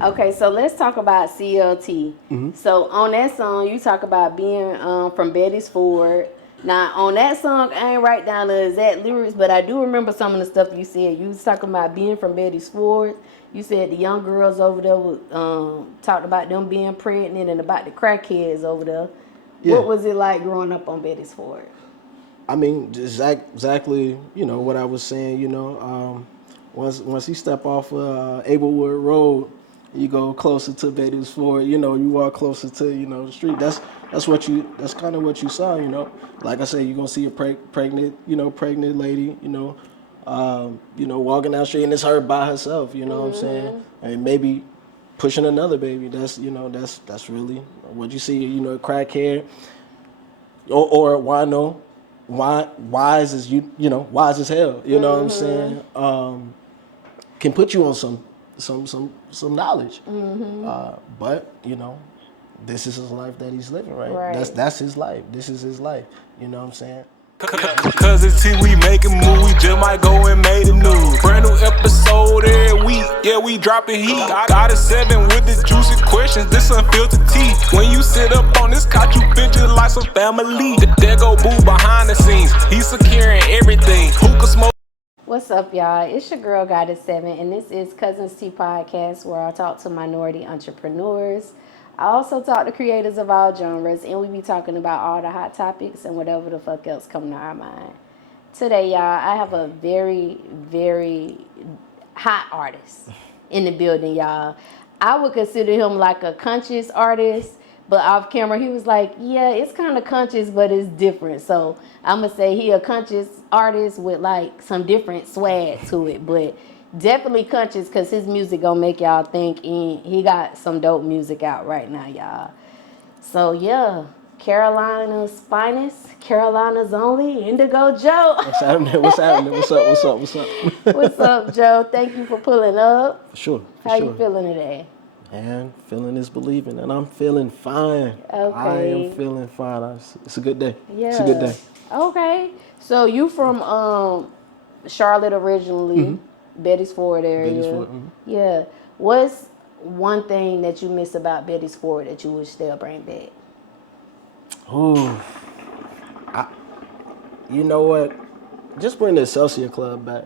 Okay, so let's talk about CLT. So on that song, you talk about being from Beatties Ford. Now on that song, I ain't write down the exact lyrics, but I do remember some of the stuff you said. You was talking about being from Beatties Ford. You said the young girls over there talked about them being pregnant and about the crackheads over there. Yeah. What was it like growing up on Beatties Ford? I mean, exactly, what I was saying, once you step off Ablewood Road, you go closer to Beatties Ford, you walk closer to, the street. That's kind of what you saw, Like I said, you're gonna see a pregnant lady, walking down the street, and it's her by herself, what I'm saying? And maybe pushing another baby. That's really what you see, a crackhead or wino. Wise as wise as hell. You know what I'm saying? Can put you on some knowledge. But this is his life that he's living, right? That's his life. This is his life. You know what I'm saying? Cuzn T, we making move, we just might go and made the news. Brand new episode every week, yeah, we dropping heat. Got a 7 with the juicy questions, this unfiltered tea. When you sit up on this couch, you feel just like some family. There go Boo behind the scenes, he's securing everything. Hookah smoke. What's up, y'all? It's your girl, Goddess 7, and this is Cuzn T Podcast, where I talk to minority entrepreneurs. I also talk to creators of all genres, and we be talking about all the hot topics and whatever the fuck else come to our mind. Today, y'all, I have a very, very hot artist in the building, y'all. I would consider him like a conscious artist, but off camera, he was like, yeah, it's kind of conscious, but it's different. So I'm going to say he a conscious artist with like some different swag to it, but definitely conscious because his music gonna make y'all think, and he got some dope music out right now, y'all. So yeah, Carolina's finest, Carolina's only, Indigo Joe. What's happening? What's up? What's up, Joe? Thank you for pulling up. Sure. How you feeling today? Man, feeling is believing, and I'm feeling fine. Okay. I am feeling fine. It's a good day. Yeah. It's a good day. Okay. So you from Charlotte originally, Beatties Ford area. Beatties Ford, Yeah. What's one thing that you miss about Beatties Ford that you wish they'll bring back? Ooh. You know what? Just bring the Excelsior Club back.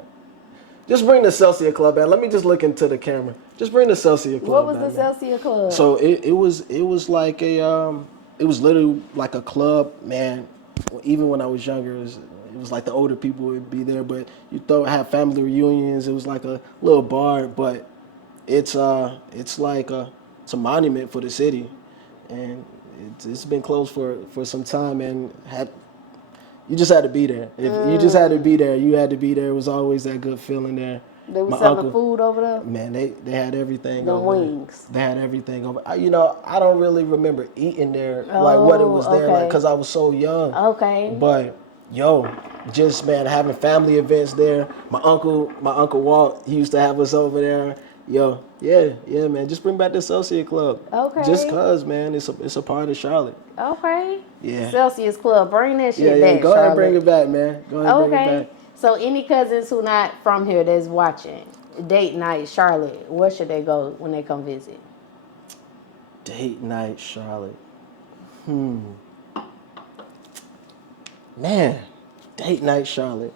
Let me just look into the camera. Just bring the Excelsior Club What was back, the Excelsior Club? So it was like it was literally like a club, man. Even when I was younger, it was like the older people would be there, but you have family reunions. It was like a little bar, but it's like it's a monument for the city, and it's been closed for some time, and you just had to be there. If you just had to be there, you had to be there. It was always that good feeling there. They were selling food over there? Man, they had everything the over wings. There. They had everything over. I don't really remember eating there, like what it was there, like, because I was so young. Okay. But, just, man, having family events there. My uncle Walt, he used to have us over there. Yeah, man, just bring back the Celsius Club. Okay. Just cause, man, it's a part of Charlotte. Okay. Yeah. Celsius Club, bring that shit back, Go ahead and bring it back, man. Go ahead and bring it back. So any cousins who not from here that's watching, date night Charlotte, where should they go when they come visit? Date night Charlotte. Man, date night Charlotte.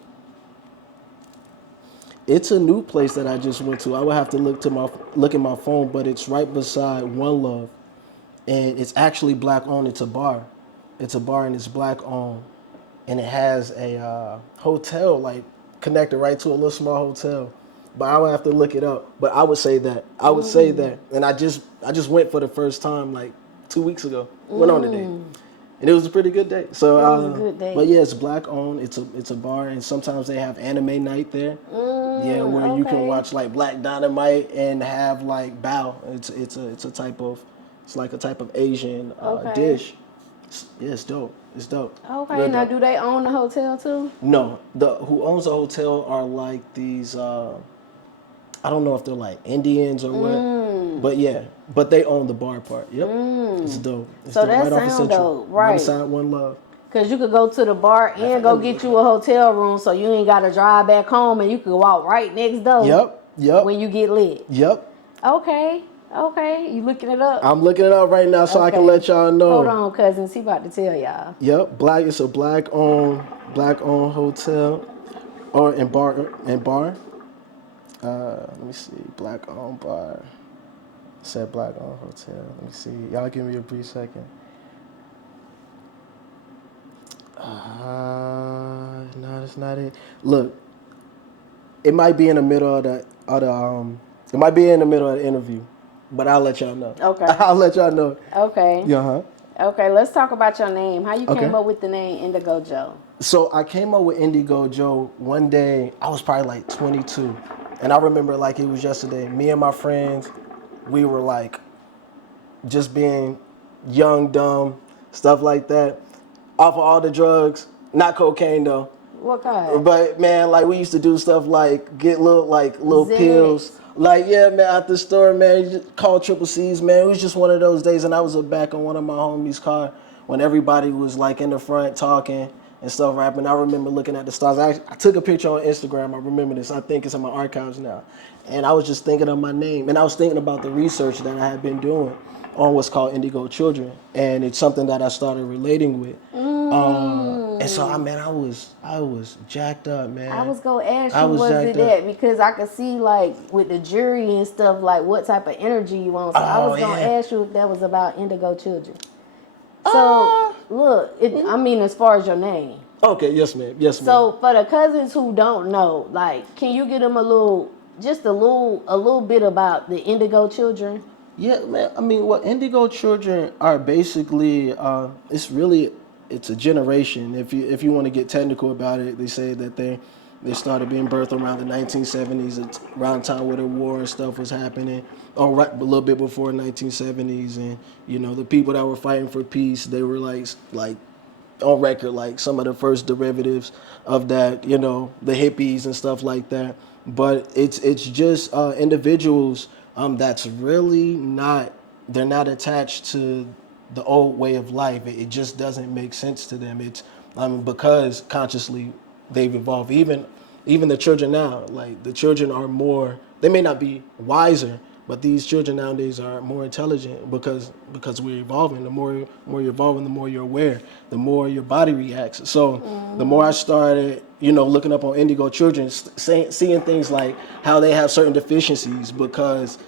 It's a new place that I just went to. I would have to look at my phone, but it's right beside One Love, and it's actually black owned. It's a bar. It's a bar and it's black owned, and it has a hotel like connected right to a little small hotel. But I would have to look it up. But I would say that. And I just went for the first time like 2 weeks ago. Went on a date. And it was a pretty good day. So, it was a good day. But yeah, it's black owned. It's a bar, and sometimes they have anime night there. Where you can watch like Black Dynamite and have like bao. It's like a type of Asian dish. It's dope. It's dope. Okay. Real Now, dope. do they own the hotel too? No, who owns the hotel are like these. I don't know if they're like Indians or what, but they own the bar part. Yep, it's dope. So dope. that Right sounds dope, right? Right beside One Love. Cause you could go to the bar and go get you a hotel room, so you ain't gotta drive back home, and you could walk right next door. Yep. When you get lit. Yep. Okay. Okay, you looking it up? I'm looking it up right now so I can Okay. let y'all know. Hold on, cousins. He about to tell y'all. Yep, it's a black owned hotel or and bar. Let me see, black owned bar. Said black owned hotel. Let me see. Y'all give me a brief second. No, that's not it. Look, it might be in the middle of it might be in the middle of the interview, but I'll let y'all know. Okay. I'll let y'all know. Okay. Yeah. Okay, let's talk about your name. How you Okay. came up with the name Indigo Joe? So I came up with Indigo Joe one day. I was probably like 22, and I remember like it was yesterday. Me and my friends, we were like just being young, dumb, stuff like that. Off of all the drugs, not cocaine though. What kind? But man, like we used to do stuff like get little Xanax. pills. Like yeah, man, at the store, man, you just call triple C's, man. It was just one of those days, and I was back on one of my homies' car when everybody was like in the front talking and stuff rapping. I remember looking at the stars. I took a picture on Instagram. I remember this. I think it's in my archives now. And I was just thinking of my name, and I was thinking about the research that I had been doing on what's called indigo children, and it's something that I started relating with. And so I was jacked up, man. I was gonna ask I you, was was it jacked up. that? Because I could see like with the jury and stuff, like what type of energy you want. So I was gonna yeah. ask you if that was about indigo children. So look, I mean, as far as your name. Okay, yes, ma'am. Yes, ma'am. So for the cousins who don't know, like, can you give them a little bit about the indigo children? Yeah, man. I mean, what indigo children are basically, it's a generation. If you want to get technical about it, they say that they started being birthed around the 1970s. It's around the time where the war and stuff was happening, or right a little bit before 1970s. And you know, the people that were fighting for peace, they were like on record, like some of the first derivatives of that. You know, the hippies and stuff like that. But it's just individuals that's really they're not attached to the old way of life. It just doesn't make sense to them. It's because consciously they've evolved. Even the children now, like the children are more. They may not be wiser, but these children nowadays are more intelligent because we're evolving. The more you're evolving, the more you're aware, the more your body reacts. So the more I started, looking up on indigo children, seeing things like how they have certain deficiencies because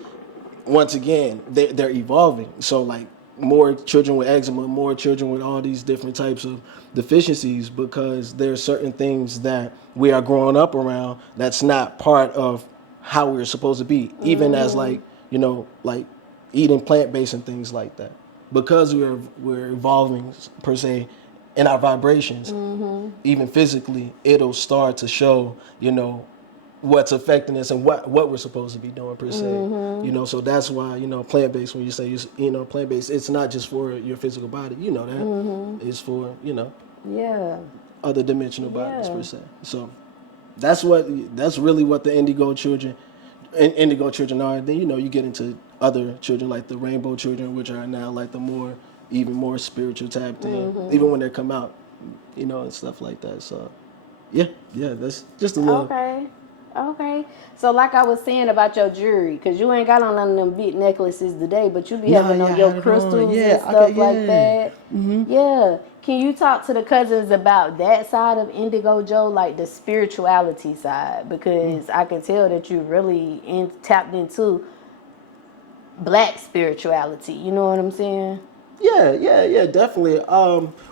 once again they're evolving. So like more children with eczema, more children with all these different types of deficiencies because there are certain things that we are growing up around that's not part of how we're supposed to be, even as like eating plant-based and things like that, because we're evolving per se in our vibrations. Even physically it'll start to show what's affecting us and what we're supposed to be doing per se. So that's why plant-based, when you say plant-based, it's not just for your physical body, that it's for other dimensional bodies per se. So that's really what the indigo children are. Then you get into other children like the rainbow children, which are now like the even more spiritual tapped in, even when they come out, and stuff like that. So yeah, that's just a little. Okay. So like I was saying about your jewelry, because you ain't got on none of them big necklaces today, but you be having on your crystals and stuff like that. Yeah. Can you talk to the cousins about that side of Indigo Joe, like the spirituality side? Because I can tell that you really tapped into black spirituality. You know what I'm saying? Yeah, definitely.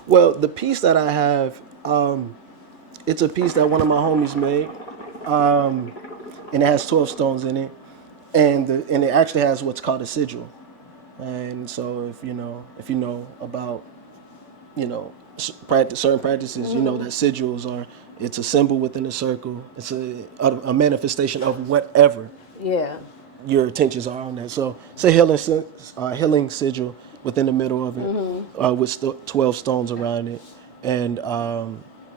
Well, the piece that I have, it's a piece that one of my homies made. And it has 12 stones in it, and it actually has what's called a sigil. And so if you know about certain practices, that sigils it's a symbol within a circle. It's a manifestation of whatever your intentions are on that. So it's a healing sigil within the middle of it, with 12 stones around it, and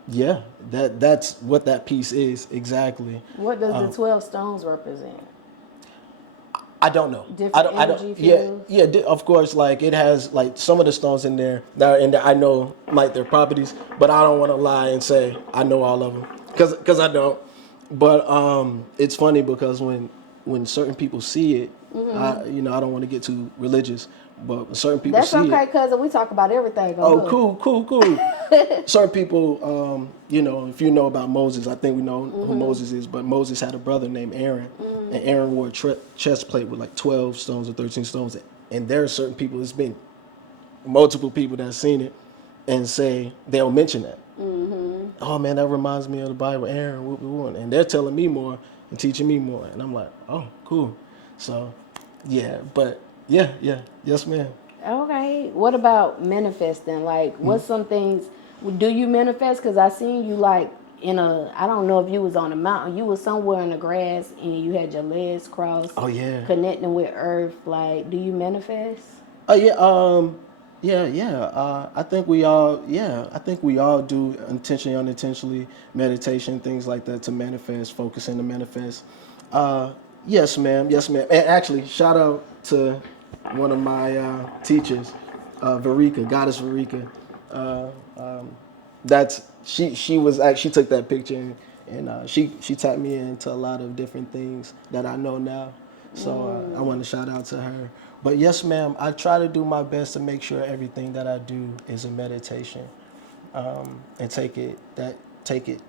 that's what that piece is exactly. What does the 12 stones represent? I don't know. Different energy fields? Yeah. Of course, like it has like some of the stones in there that are in there. I know like their properties, but I don't want to lie and say I know all of them because I don't. But it's funny because when when certain people see it, I don't want to get too religious, but when certain people That's see okay, it. cousin. We talk about everything. Oh, cool. Certain people, if you know about Moses, I think we know who Moses is, but Moses had a brother named Aaron, and Aaron wore a chest plate with like 12 stones or 13 stones. And there are certain people, there's been multiple people that have seen it and say, they'll mention that. Oh man, that reminds me of the Bible, Aaron, and they're telling me more and teaching me more. And I'm like, oh, cool. So, yes, ma'am. Okay. What about manifesting? Like, what's some things? Do you manifest? Because I seen you like I don't know if you was on a mountain. You was somewhere in the grass and you had your legs crossed. Oh yeah. Connecting with earth. Like, do you manifest? Oh yeah. I think we all. Yeah, I think we all do intentionally, unintentionally, meditation, things like that to manifest, focusing to manifest. Yes, ma'am. And actually, shout out to one of my teachers, Varika, Goddess Varika. She took that picture and she tapped me into a lot of different things that I know now. So I want to shout out to her. But yes, ma'am, I try to do my best to make sure everything that I do is a meditation, and take it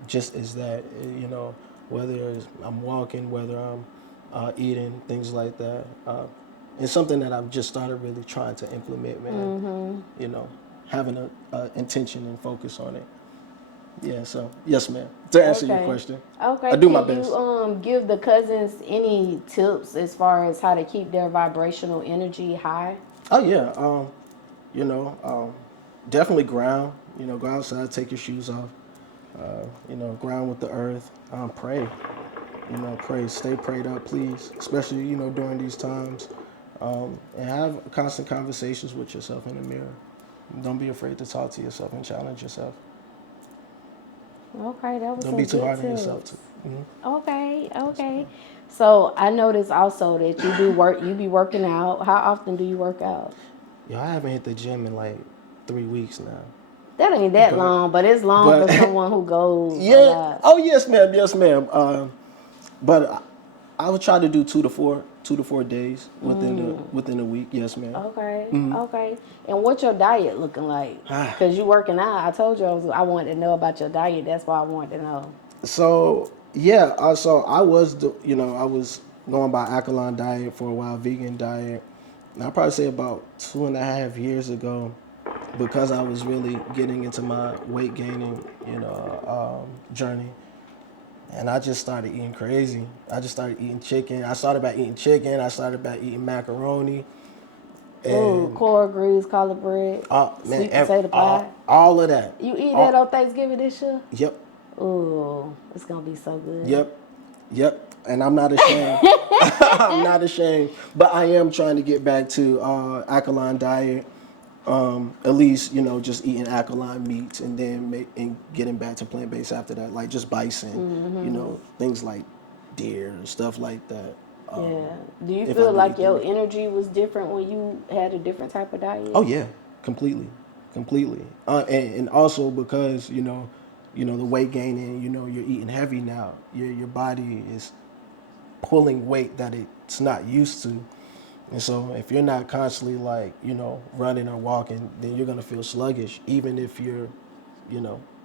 just as that. Whether I'm walking, whether I'm eating, things like that. It's something that I've just started really trying to implement, man. Having a intention and focus on it. Yeah, so yes, ma'am. To answer your question, Okay. I do my Can best. you give the cousins any tips as far as how to keep their vibrational energy high? Oh yeah, definitely ground. Go outside, take your shoes off. Ground with the earth. Pray. Pray. Stay prayed up, please. Especially during these times, and have constant conversations with yourself in the mirror. Don't be afraid to talk to yourself and challenge yourself. Okay, that was Don't some be too good hard on tips. yourself too. Okay. So I noticed also that you do work. You be working out. How often do you work out? I haven't hit the gym in like 3 weeks now. That ain't that long, but it's long for someone who goes a Yeah. lot. Oh yes, ma'am. But I would try to do 2 to 4 days within a week. Yes, ma'am. Okay. And what's your diet looking like? Because you working out. I told you I wanted to know about your diet. That's why I wanted to know. So yeah, so I was going by alkaline diet for a while, vegan diet. And I'd probably say about 2.5 years ago, because I was really getting into my weight gaining, journey. And I just started eating crazy. I just started eating chicken. I started by eating chicken. I started by eating macaroni. And corn greens, collard bread, sweet potato pie. All of that. You eat that on Thanksgiving this year? Yep. Ooh, it's going to be so good. Yep. And I'm not ashamed. I'm not ashamed. But I am trying to get back to alkaline diet. At least, just eating alkaline meats and then and getting back to plant-based after that, like just bison, things like deer and stuff like that. Yeah. Do you feel like your energy was different when you had a different type of diet? Oh yeah, completely. And also because, the weight gaining, you're eating heavy now. Your body is pulling weight that it's not used to. And so if you're not constantly running or walking, then you're going to feel sluggish, even if you're,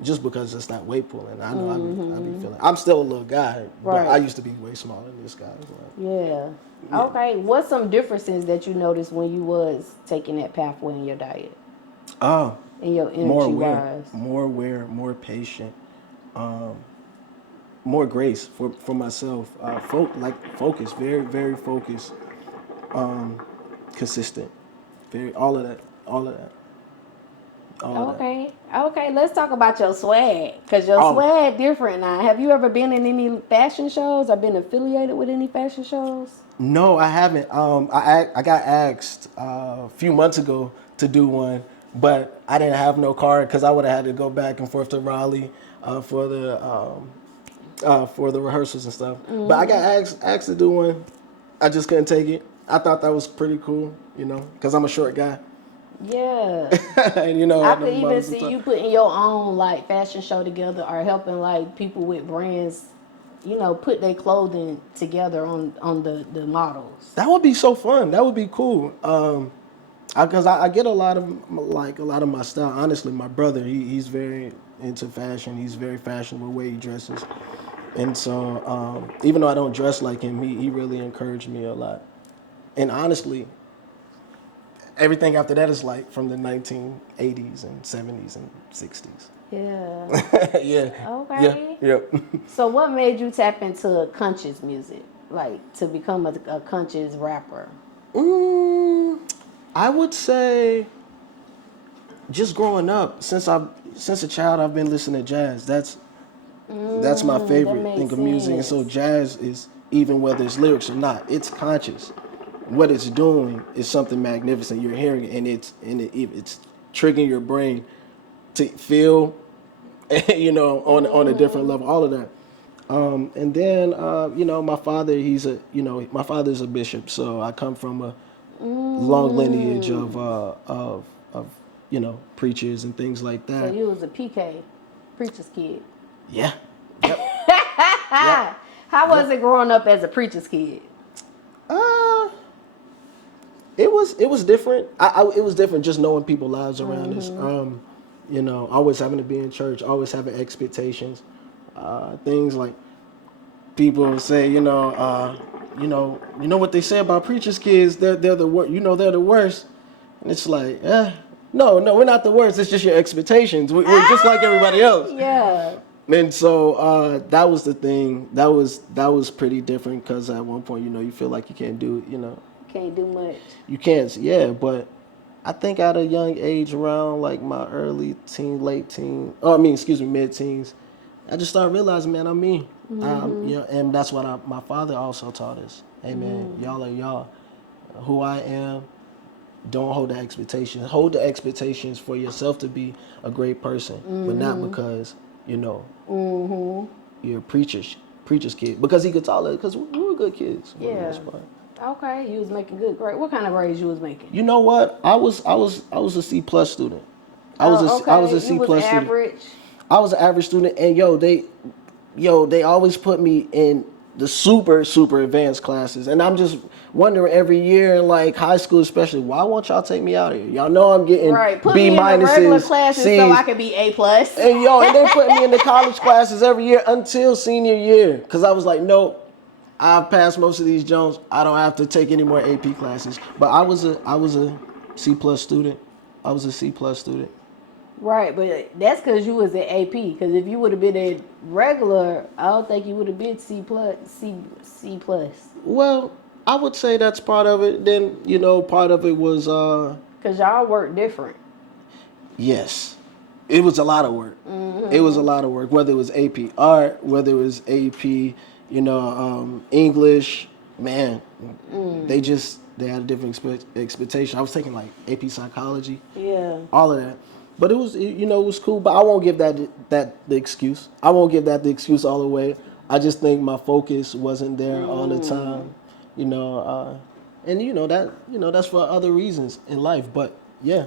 just because it's not weight pulling. I know I be feeling, I'm still a little guy, but I used to be way smaller than this guy. Yeah. Okay. What's some differences that you noticed when you was taking that pathway in your diet? And your energy wise? More aware, more patient, more grace for myself. Focus, very, very focused. Consistent, all of that. Okay. Let's talk about your swag, because your swag different now. Have you ever been in any fashion shows or been affiliated with any fashion shows? No, I haven't. I got asked a few months ago to do one, but I didn't have no card because I would have had to go back and forth to Raleigh for the rehearsals and stuff. But I got asked to do one. I just couldn't take it. I thought that was pretty cool, because I'm a short guy. Yeah. And I could even see you putting your own fashion show together or helping people with brands, put their clothing together on the models. That would be so fun. That would be cool. Because I get a lot of my style. Honestly, my brother, he's very into fashion. He's very fashionable the way he dresses. And so even though I don't dress like him, he really encouraged me a lot. And honestly, everything after that is like from the 1980s and 70s and 60s. Yeah. Yeah. Okay. Yeah. So what made you tap into conscious music, like to become a conscious rapper? I would say just growing up, since a child, I've been listening to jazz. That's my favorite thing of music. And so jazz is, even whether it's lyrics or not, it's conscious. What it's doing is something magnificent. You're hearing it, and it's triggering your brain to feel, on a different level. All of that. And then, my father, my father's a bishop, so I come from a long lineage of preachers and things like that. So you was a PK, preacher's kid. Yeah. Yep. How was it growing up as a preacher's kid? It was different. It was different just knowing people's lives around us. Always having to be in church, always having expectations. Things like people say, you know what they say about preachers' kids. They're the worst. They're the worst. And it's like, no, we're not the worst. It's just your expectations. We're just like everybody else. Yeah. And so that was the thing. That was pretty different because at one point, you feel like you can't do, Can't do much. You can't, yeah. But I think at a young age, around like my mid-teens, I just started realizing, man, I'm me. And that's what my father also taught us. Hey, man, y'all are y'all. Who I am, don't hold the expectations. Hold the expectations for yourself to be a great person, but not because, you're a preacher's kid. Because he could tolerate, because we were good kids. For the most part. Okay, you was making good grades. What kind of grades you was making? You know what? I was a C+ student. I was a C+ student. Average. I was an average student, and they always put me in the super advanced classes, and I'm just wondering every year in like high school especially, why won't y'all take me out here? Y'all know I'm getting Put B- me in the regular classes C's. so I could be A+. And they put me in the college classes every year until senior year, because I was like, nope. I've passed most of these Jones. I don't have to take any more AP classes. But I was a C+ student. I was a C+ student. Right, but that's because you was at AP. Because if you would have been at regular, I don't think you would have been C+. Well, I would say that's part of it. Then part of it was because y'all work different. Yes, it was a lot of work. It was a lot of work. Whether it was AP Art, whether it was AP. English, man, they had a different expectation. I was taking like AP Psychology, all of that. But it was cool. But I won't give that the excuse. I won't give that the excuse all the way. I just think my focus wasn't there all the time, and that's for other reasons in life. But yeah,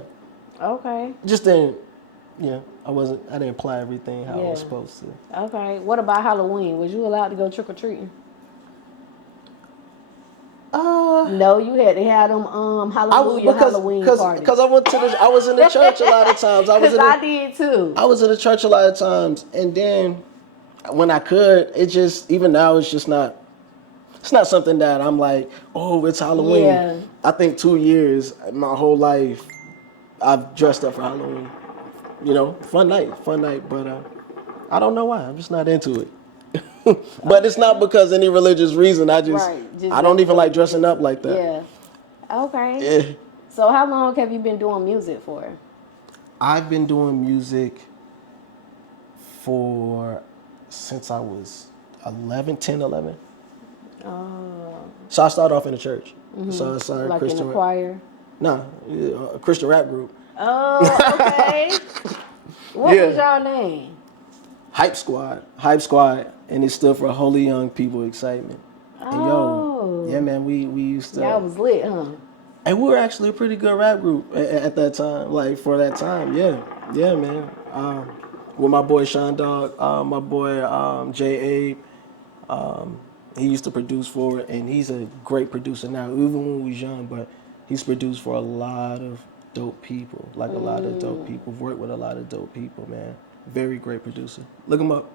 okay, just didn't. Yeah, I didn't apply everything how I was supposed to. Okay. What about Halloween? Was you allowed to go trick-or-treating? No, you had to have them Hallelujah Halloween parties. Because I was in the church a lot of times. I did too. I was in the church a lot of times, and then when I could, even now it's just not. It's not something that I'm like, oh, it's Halloween. Yeah. I think 2 years, my whole life, I've dressed up for Halloween. Fun night, but I don't know why. I'm just not into it. But it's not because any religious reason. I don't even like dressing up like that. Yeah. Okay. Yeah. So how long have you been doing music for? I've been doing music since I was 10, 11. Oh. So I started off in the church. So I started like Christian in a choir? No, a Christian rap group. Oh, okay. What was y'all name? Hype Squad, and it stood for Holy Young People Excitement. Oh. And yeah, man, we used to. Y'all was lit, huh? And we were actually a pretty good rap group at that time, like for that time. Yeah, man. With my boy Sean Dog, my boy J. Abe, He used to produce for it, and he's a great producer now, even when we was young, but he's produced for a lot of dope people, like a lot of dope people, worked with a lot of dope people, man. Very great producer. Look him up.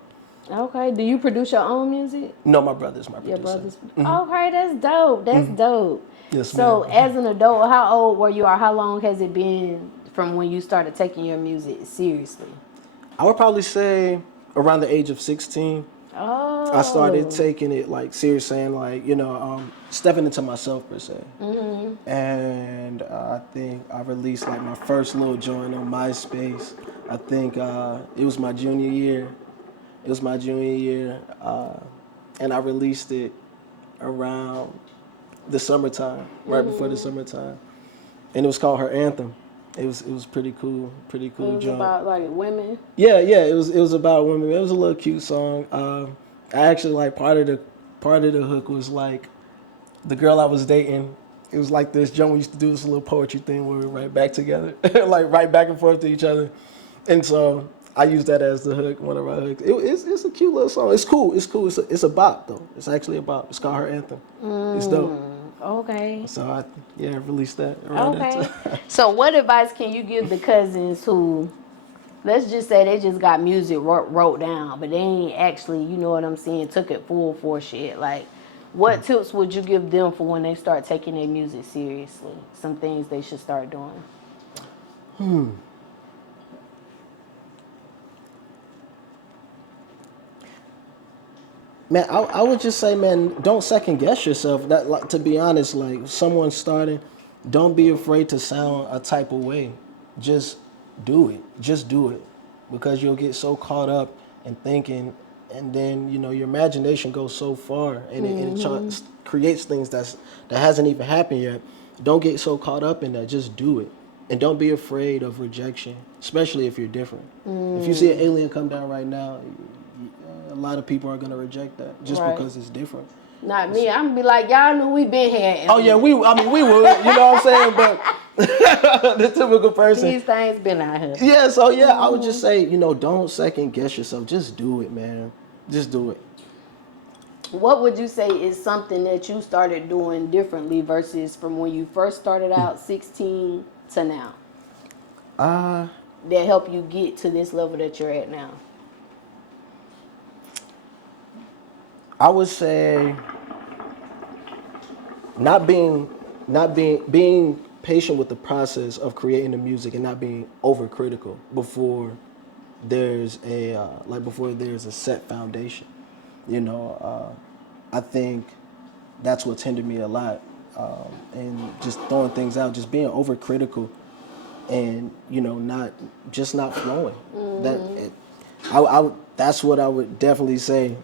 Okay. Do you produce your own music? No, my brother's my Your producer. brothers. Okay, that's dope. That's dope. Yes, So, ma'am. as an adult, how old were you, or how long has it been from when you started taking your music seriously? I would probably say around the age of 16. Oh. I started taking it like serious, saying like, stepping into myself per se. And I think I released like my first little joint on MySpace. I think it was my junior year. And I released it around the summertime, right before the summertime. And it was called Her Anthem. It was pretty cool It was joint. about like women. Yeah, it was about women. It was a little cute song. I actually like part of the hook was like the girl I was dating. It was like this joint we used to do this little poetry thing where we write back together, like right back and forth to each other. And so I used that as the hook, one of our hooks. It's a cute little song. It's cool. It's a bop though. It's actually a bop. It's called Her Anthem. It's dope. Okay. So I released that around that Okay. time. So, what advice can you give the cousins who, let's just say they just got music wrote down, but they ain't actually, you know what I'm saying, took it full force yet? Like, what tips would you give them for when they start taking their music seriously? Some things they should start doing. Man, I would just say, man, don't second guess yourself. That, like, to be honest, like if someone's starting, don't be afraid to sound a type of way. Just do it. Just do it, because you'll get so caught up in thinking, and then your imagination goes so far, and it creates things that hasn't even happened yet. Don't get so caught up in that. Just do it, and don't be afraid of rejection, especially if you're different. If you see an alien come down right now, a lot of people are gonna reject that just because it's different. Not me. I'm gonna be like, y'all knew we been here. Oh yeah, we would. You know what I'm saying? But the typical person. These things been out here. Yeah. So yeah, I would just say, don't second guess yourself. Just do it, man. Just do it. What would you say is something that you started doing differently versus from when you first started out 16 to now? That helped you get to this level that you're at now? I would say being patient with the process of creating the music and not being overcritical before there's a set foundation. I think that's what's hindered me a lot, and just throwing things out, just being overcritical, and not flowing. That's what I would definitely say.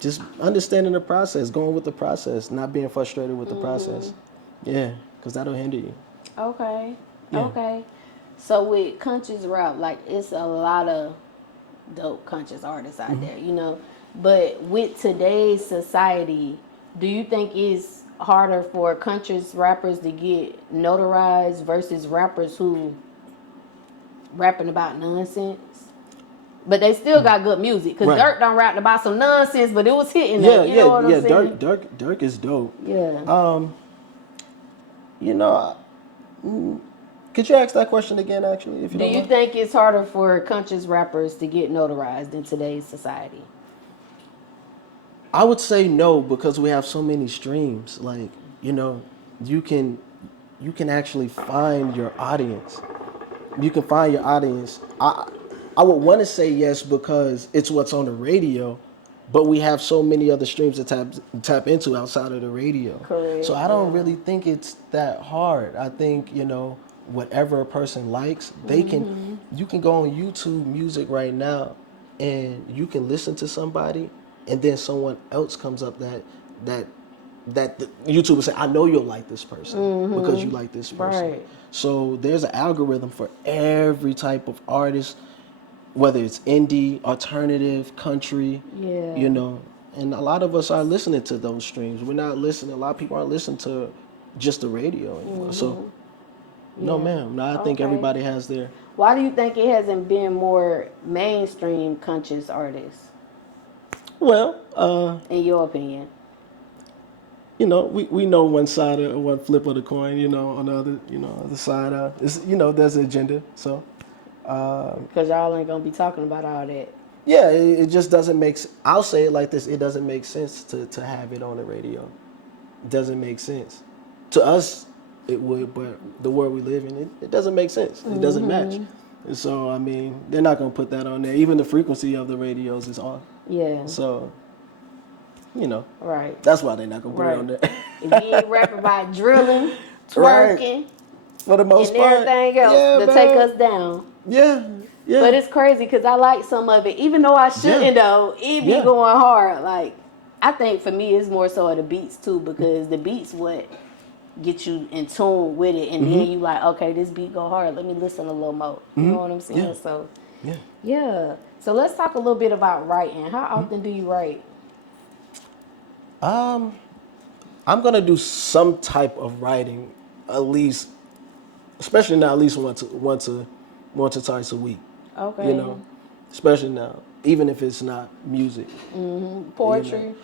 Just understanding the process, going with the process, not being frustrated with the process. Yeah, because that'll hinder you. Okay. Yeah. Okay. So with conscious rap, like it's a lot of dope conscious artists out there, But with today's society, do you think it's harder for conscious rappers to get notarized versus rappers who rapping about nonsense? But they still got good music, because Dirk done rapped about some nonsense, but it was hitting them. You know what I'm saying? Dirk is dope. Yeah. Could you ask that question again, actually, if you Do don't you mind? think it's harder for conscious rappers to get notarized in today's society? I would say no, because we have so many streams. Like, you can actually find your audience. You can find your audience. I would want to say yes because it's what's on the radio, but we have so many other streams to tap into outside of the radio. Correct. So I don't really think it's that hard. I think, whatever a person likes, they can. You can go on YouTube Music right now, and you can listen to somebody, and then someone else comes up that the YouTube will say, I know you'll like this person because you like this person. Right. So there's an algorithm for every type of artist, whether it's indie, alternative, country, and a lot of us are listening to those streams. We're not listening. A lot of people aren't listening to just the radio anymore. So, no, ma'am. No, I think everybody has their. Why do you think it hasn't been more mainstream conscious artists? Well, in your opinion? you know, we know one side or one flip of the coin. You know, on the other, other side, is there's an agenda. So, Because y'all ain't gonna be talking about all that. yeah, it just doesn't make. I'll say it like this: it doesn't make sense to have it on the radio. It doesn't make sense. To us, it would, but the world we live in, it doesn't make sense. It doesn't match. And so, I mean, they're not gonna put that on there. Even the frequency of the radios is off. Yeah. So, Right. that's why they're not gonna put it on there. If you ain't rapping about drilling, twerking, For the most and part, everything else to take us down. Yeah. Yeah. But it's crazy because I like some of it. Even though I shouldn't though, it be going hard. Like, I think for me it's more so of the beats too, because the beats what get you in tune with it, and then you like, okay, this beat go hard. Let me listen a little more. You know what I'm saying? Yeah. So Yeah. yeah. So let's talk a little bit about writing. How often do you write? I'm gonna do some type of writing, at least, especially now, at least once or twice a week. Okay. You know, especially now, even if it's not music. Poetry.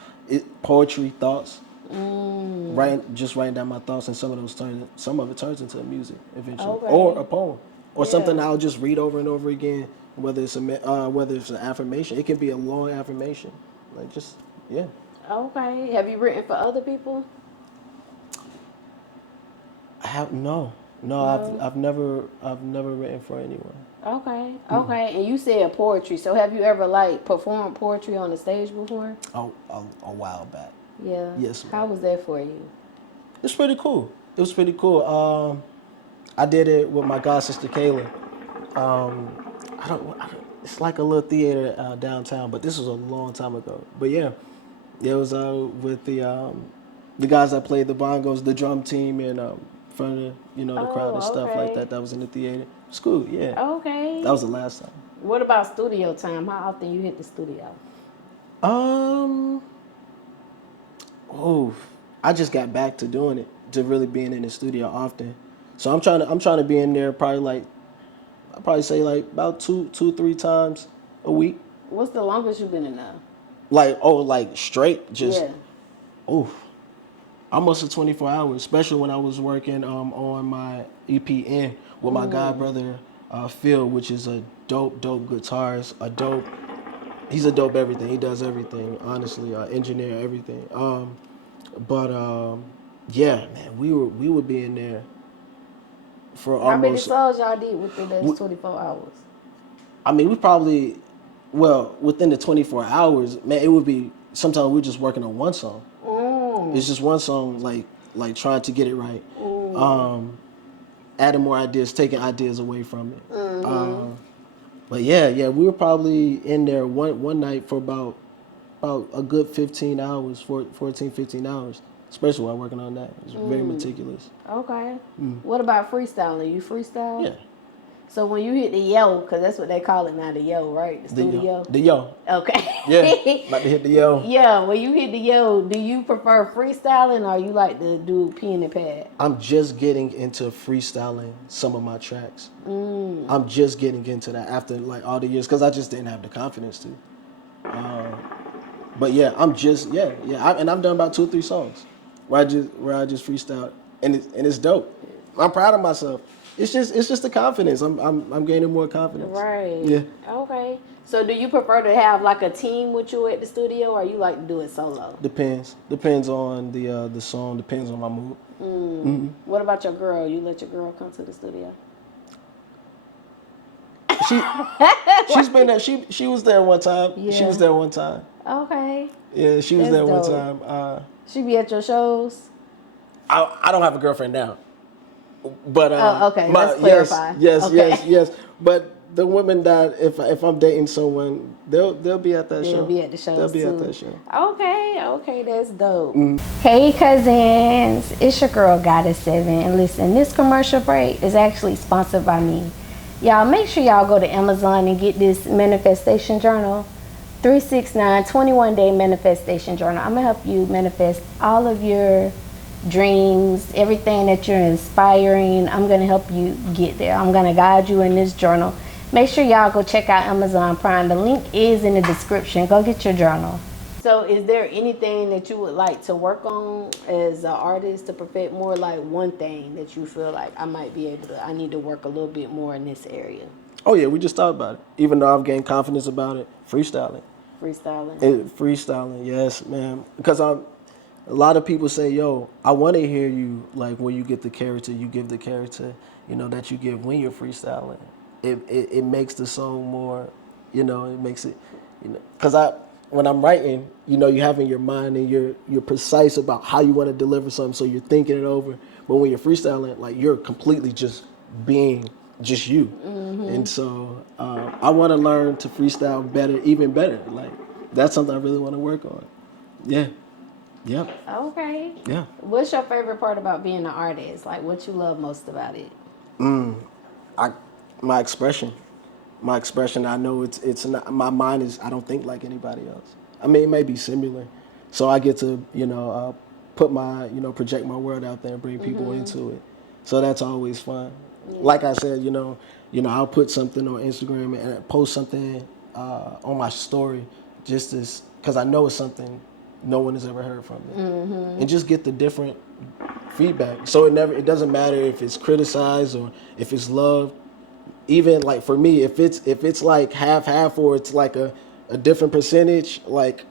Poetry, thoughts. Writing down my thoughts, and some of it turns into music eventually, Okay. or a poem, or something I'll just read over and over again. Whether it's an affirmation, it can be a long affirmation, like just Okay. Have you written for other people? I have no. I've never written for anyone. Okay. Okay. And you said poetry. So have you ever like performed poetry on the stage before? Oh, a while back. Yeah. Yes, ma'am. How was that for you? It's pretty cool. It was pretty cool. I did it with my god sister Kayla. It's like a little theater downtown, but this was a long time ago. But yeah, it was with the guys that played the bongos, the drum team, and front of the crowd and stuff like that. That was in the theater. It's cool. Yeah. Okay. That was the last time. What about studio time? How often you hit the studio? I just got back to doing it, to really being in the studio often. So I'm trying to be in there I'd probably say like about 2-3 times a week. What's the longest you've been in now? Like straight, just Yeah. almost 24 hours, especially when I was working on my EPN with my god brother Phil, which is a dope guitarist, he's a dope everything. He does everything, honestly, engineer everything. Yeah, man, we would be in there for How many almost. songs y'all did within those 24 hours? I mean, we probably, within the 24 hours, man, it would be, sometimes we're just working on one song. It's just one song, like trying to get it right. Adding more ideas, taking ideas away from it. But yeah, we were probably in there one night for about a good 15 hours, 14, 15 hours, especially while working on that. It's very meticulous. Okay. What about freestyling? You freestyle? Yeah. So when you hit the yo, because that's what they call it now, the yo, right? The studio? The yo. Okay. Yeah, about to hit the yo. Yeah, when you hit the yo, do you prefer freestyling or you like to do pen and pad? I'm just getting into freestyling some of my tracks. I'm just getting into that after like all the years, because I just didn't have the confidence to. But yeah, I'm just and I've done about 2 or 3 songs where I just freestyle, and it's dope. I'm proud of myself. It's just the confidence. I'm gaining more confidence. Right. Yeah. Okay. So do you prefer to have like a team with you at the studio, or you like to do it solo? Depends on the song. Depends on my mood. What about your girl? You let your girl come to the studio? She's been there. She was there one time. Yeah. She was there one time. Okay. Yeah, she was That's there one dope. time. She be at your shows? I don't have a girlfriend now, but okay. Let's clarify. Yes. But the women that if I'm dating someone, they'll be at that show. They'll be at the shows They'll be too. at that show. Okay, that's dope. Hey cousins, it's your girl Goddess7, and listen, this commercial break is actually sponsored by me. Y'all make sure y'all go to Amazon and get this manifestation journal, 369 21-day manifestation journal. I'm gonna help you manifest all of your dreams, everything that you're inspiring. I'm gonna help you get there. I'm gonna guide you in this journal. Make sure y'all go check out Amazon Prime. The link is in the description. Go get your journal. So is there anything that you would like to work on as an artist to perfect more, like one thing that you feel like I need to work a little bit more in this area? Oh yeah, we just thought about it. Even though I've gained confidence about it, freestyling. Freestyling. Freestyling, yes, man. Because a lot of people say, yo, I want to hear you, like, when you get the character, you give the character, that you give when you're freestyling. It makes the song more, it makes it, because when I'm writing, you have in your mind and you're precise about how you want to deliver something, so you're thinking it over. But when you're freestyling, like, you're completely just being just you. And so I want to learn to freestyle better, even better. Like, that's something I really want to work on. Yeah. Yep. Okay. Yeah. What's your favorite part about being an artist? Like, what you love most about it? My expression. I know it's not, my mind is, I don't think like anybody else. I mean, it may be similar. So I get to, put my, project my world out there and bring people into it. So that's always fun. Yeah. Like I said, I'll put something on Instagram and post something on my story just as, because I know it's something no one has ever heard from me. And just get the different feedback. So it doesn't matter if it's criticized or if it's loved. Even like for me, if it's like half or it's like a different percentage, like,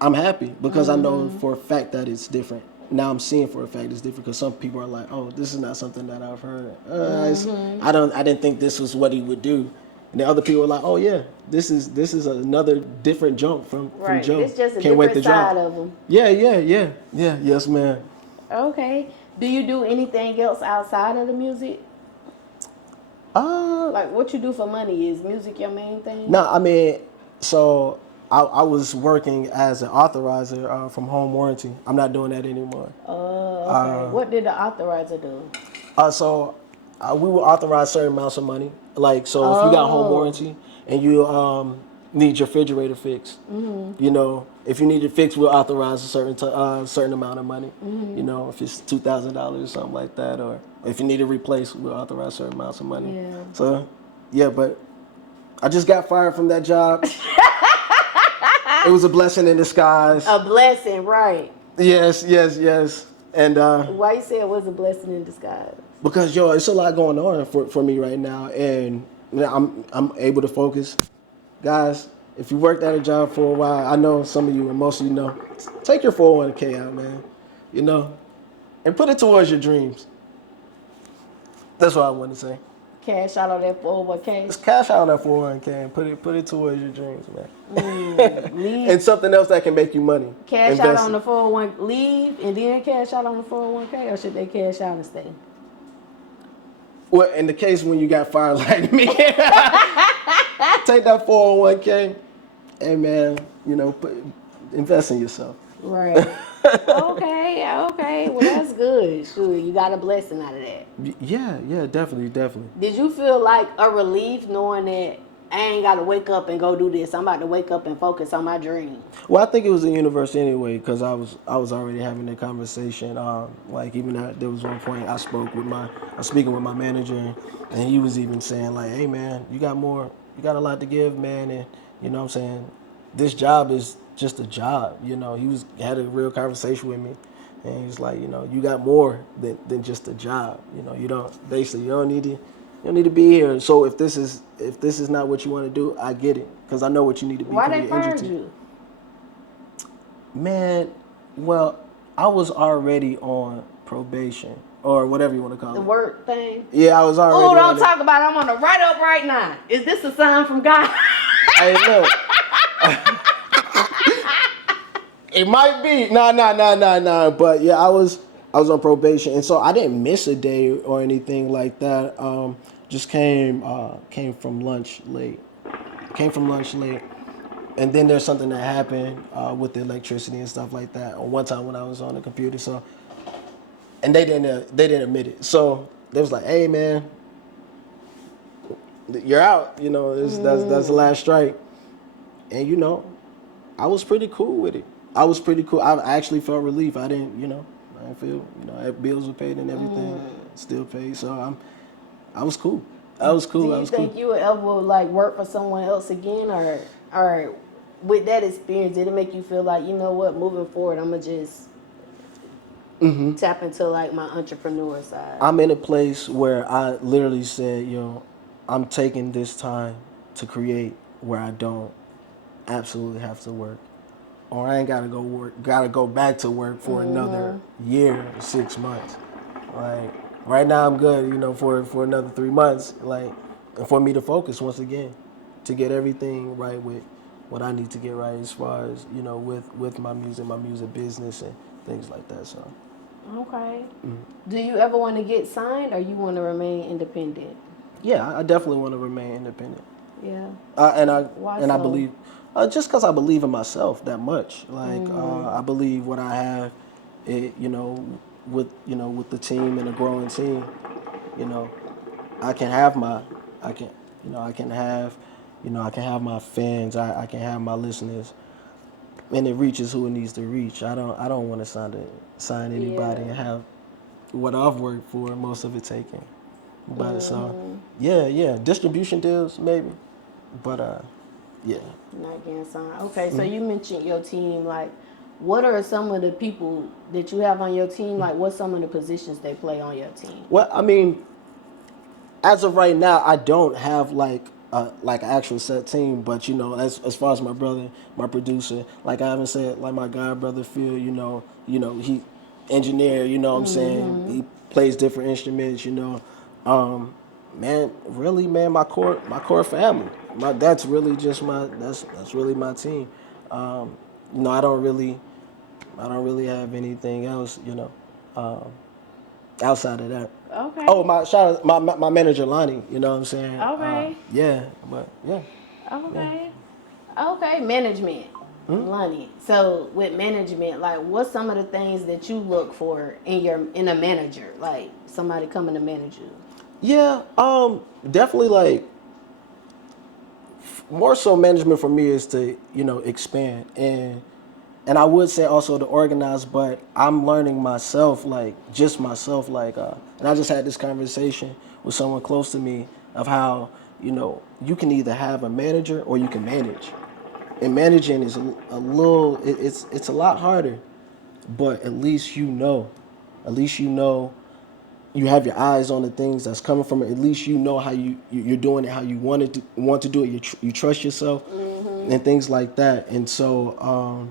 I'm happy because I know for a fact that it's different. Now I'm seeing for a fact it's different because some people are like, oh, this is not something that I've heard. I didn't think this was what he would do. And the other people are like, oh yeah, this is another different jump from Joe. It's just a different side of him. Yeah, yes, man. Okay. Do you do anything else outside of the music? Like, what you do for money? Is music your main thing? No, I mean, so I was working as an authorizer from Home Warranty. I'm not doing that anymore. Oh, okay. What did the authorizer do? So we will authorize certain amounts of money. Like, so if you got Home Warranty and you need your refrigerator fixed, if you need it fixed, we'll authorize a certain amount of money. If it's $2,000 or something like that, or if you need it replaced, we'll authorize certain amounts of money. Yeah. So, yeah, but I just got fired from that job. It was a blessing in disguise. A blessing, right? Yes. And why you say it was a blessing in disguise? Because it's a lot going on for me right now, and I'm able to focus. Guys, if you worked at a job for a while, I know some of you and most of you know, take your 401k out, man. And put it towards your dreams. That's what I want to say. Cash out on that 401k. Just cash out on that 401k and put it towards your dreams, man. And something else that can make you money. Cash out on the 401k, leave and then cash out on the 401k, or should they cash out and stay? Well, in the case when you got fired like me, take that 401k and, man, invest in yourself. Right. Okay. Well, that's good. Sure, you got a blessing out of that. Yeah, definitely. Did you feel like a relief knowing that I ain't got to wake up and go do this? I'm about to wake up and focus on my dream. Well, I think it was the universe anyway, because I was already having that conversation. Like, even there was one point I was speaking with my manager, and he was even saying like, hey man, you got a lot to give, man, and you know what I'm saying, this job is just a job. He had a real conversation with me, and he was like, you got more than just a job. You don't need to be here. So if this is not what you want to do, I get it, because I know what you need to be. Why they fired you? Man, well, I was already on probation, or whatever you want to call it. The work thing? Yeah, I was already. Oh, don't talk about it. I'm on the write up right now. Is this a sign from God? Hey, look. It might be. Nah. But yeah, I was on probation, and so I didn't miss a day or anything like that. Just came from lunch late. And then there's something that happened with the electricity and stuff like that. One time when I was on the computer, so, and they didn't admit it. So they was like, "Hey man, you're out. That's the last strike." And I was pretty cool with it. I actually felt relief. I didn't feel, bills were paid and everything, still paid. So I was cool. Do you think you would ever work for someone else again, or with that experience, did it make you feel like, you know what, moving forward, I'm gonna just tap into like my entrepreneur side? I'm in a place where I literally said, yo, I'm taking this time to create where I don't absolutely have to work, or I ain't gotta go back to work for another year, 6 months. Like right now, I'm good, you know, for another 3 months, like, and for me to focus once again, to get everything right with what I need to get right as far as, you know, with my music business and things like that. So. Okay. Do you ever want to get signed, or you want to remain independent? Yeah, I definitely want to remain independent. Yeah. Why so? I believe, just because I believe in myself that much. Like I believe what I have, you know, with the team and a growing team, you know, I can have I can have my fans. I can have my listeners, and it reaches who it needs to reach. I don't want to sign anybody and have what I've worked for, most of it taken. But so yeah, distribution deals maybe, but yeah. Not getting signed. Okay, so you mentioned your team. Like, what are some of the people that you have on your team? Like, what's some of the positions they play on your team? Well, I mean, as of right now, I don't have like an actual set team, but you know, as far as my brother, my producer, like I haven't said, like my god brother Phil, you know, he engineer, you know what I'm saying? He plays different instruments, you know. Man, really, man, my core family. That's really just that's really my team. You know, I don't really have anything else, you know, outside of that. Okay. Oh, my manager Lonnie, you know what I'm saying? Okay. Yeah, but yeah. Okay. Okay, management. Lonnie. So with management, like, what's some of the things that you look for in a manager, like somebody coming to manage you? Yeah, definitely like more so management for me is to, you know, expand and I would say also to organize, but I'm learning myself, like just myself, like and I just had this conversation with someone close to me of how, you know, you can either have a manager or you can manage. And managing is a little it's a lot harder, but at least you know you have your eyes on the things that's coming from it. At least you know how you're doing it, how you want to do it. You trust yourself and things like that. And so,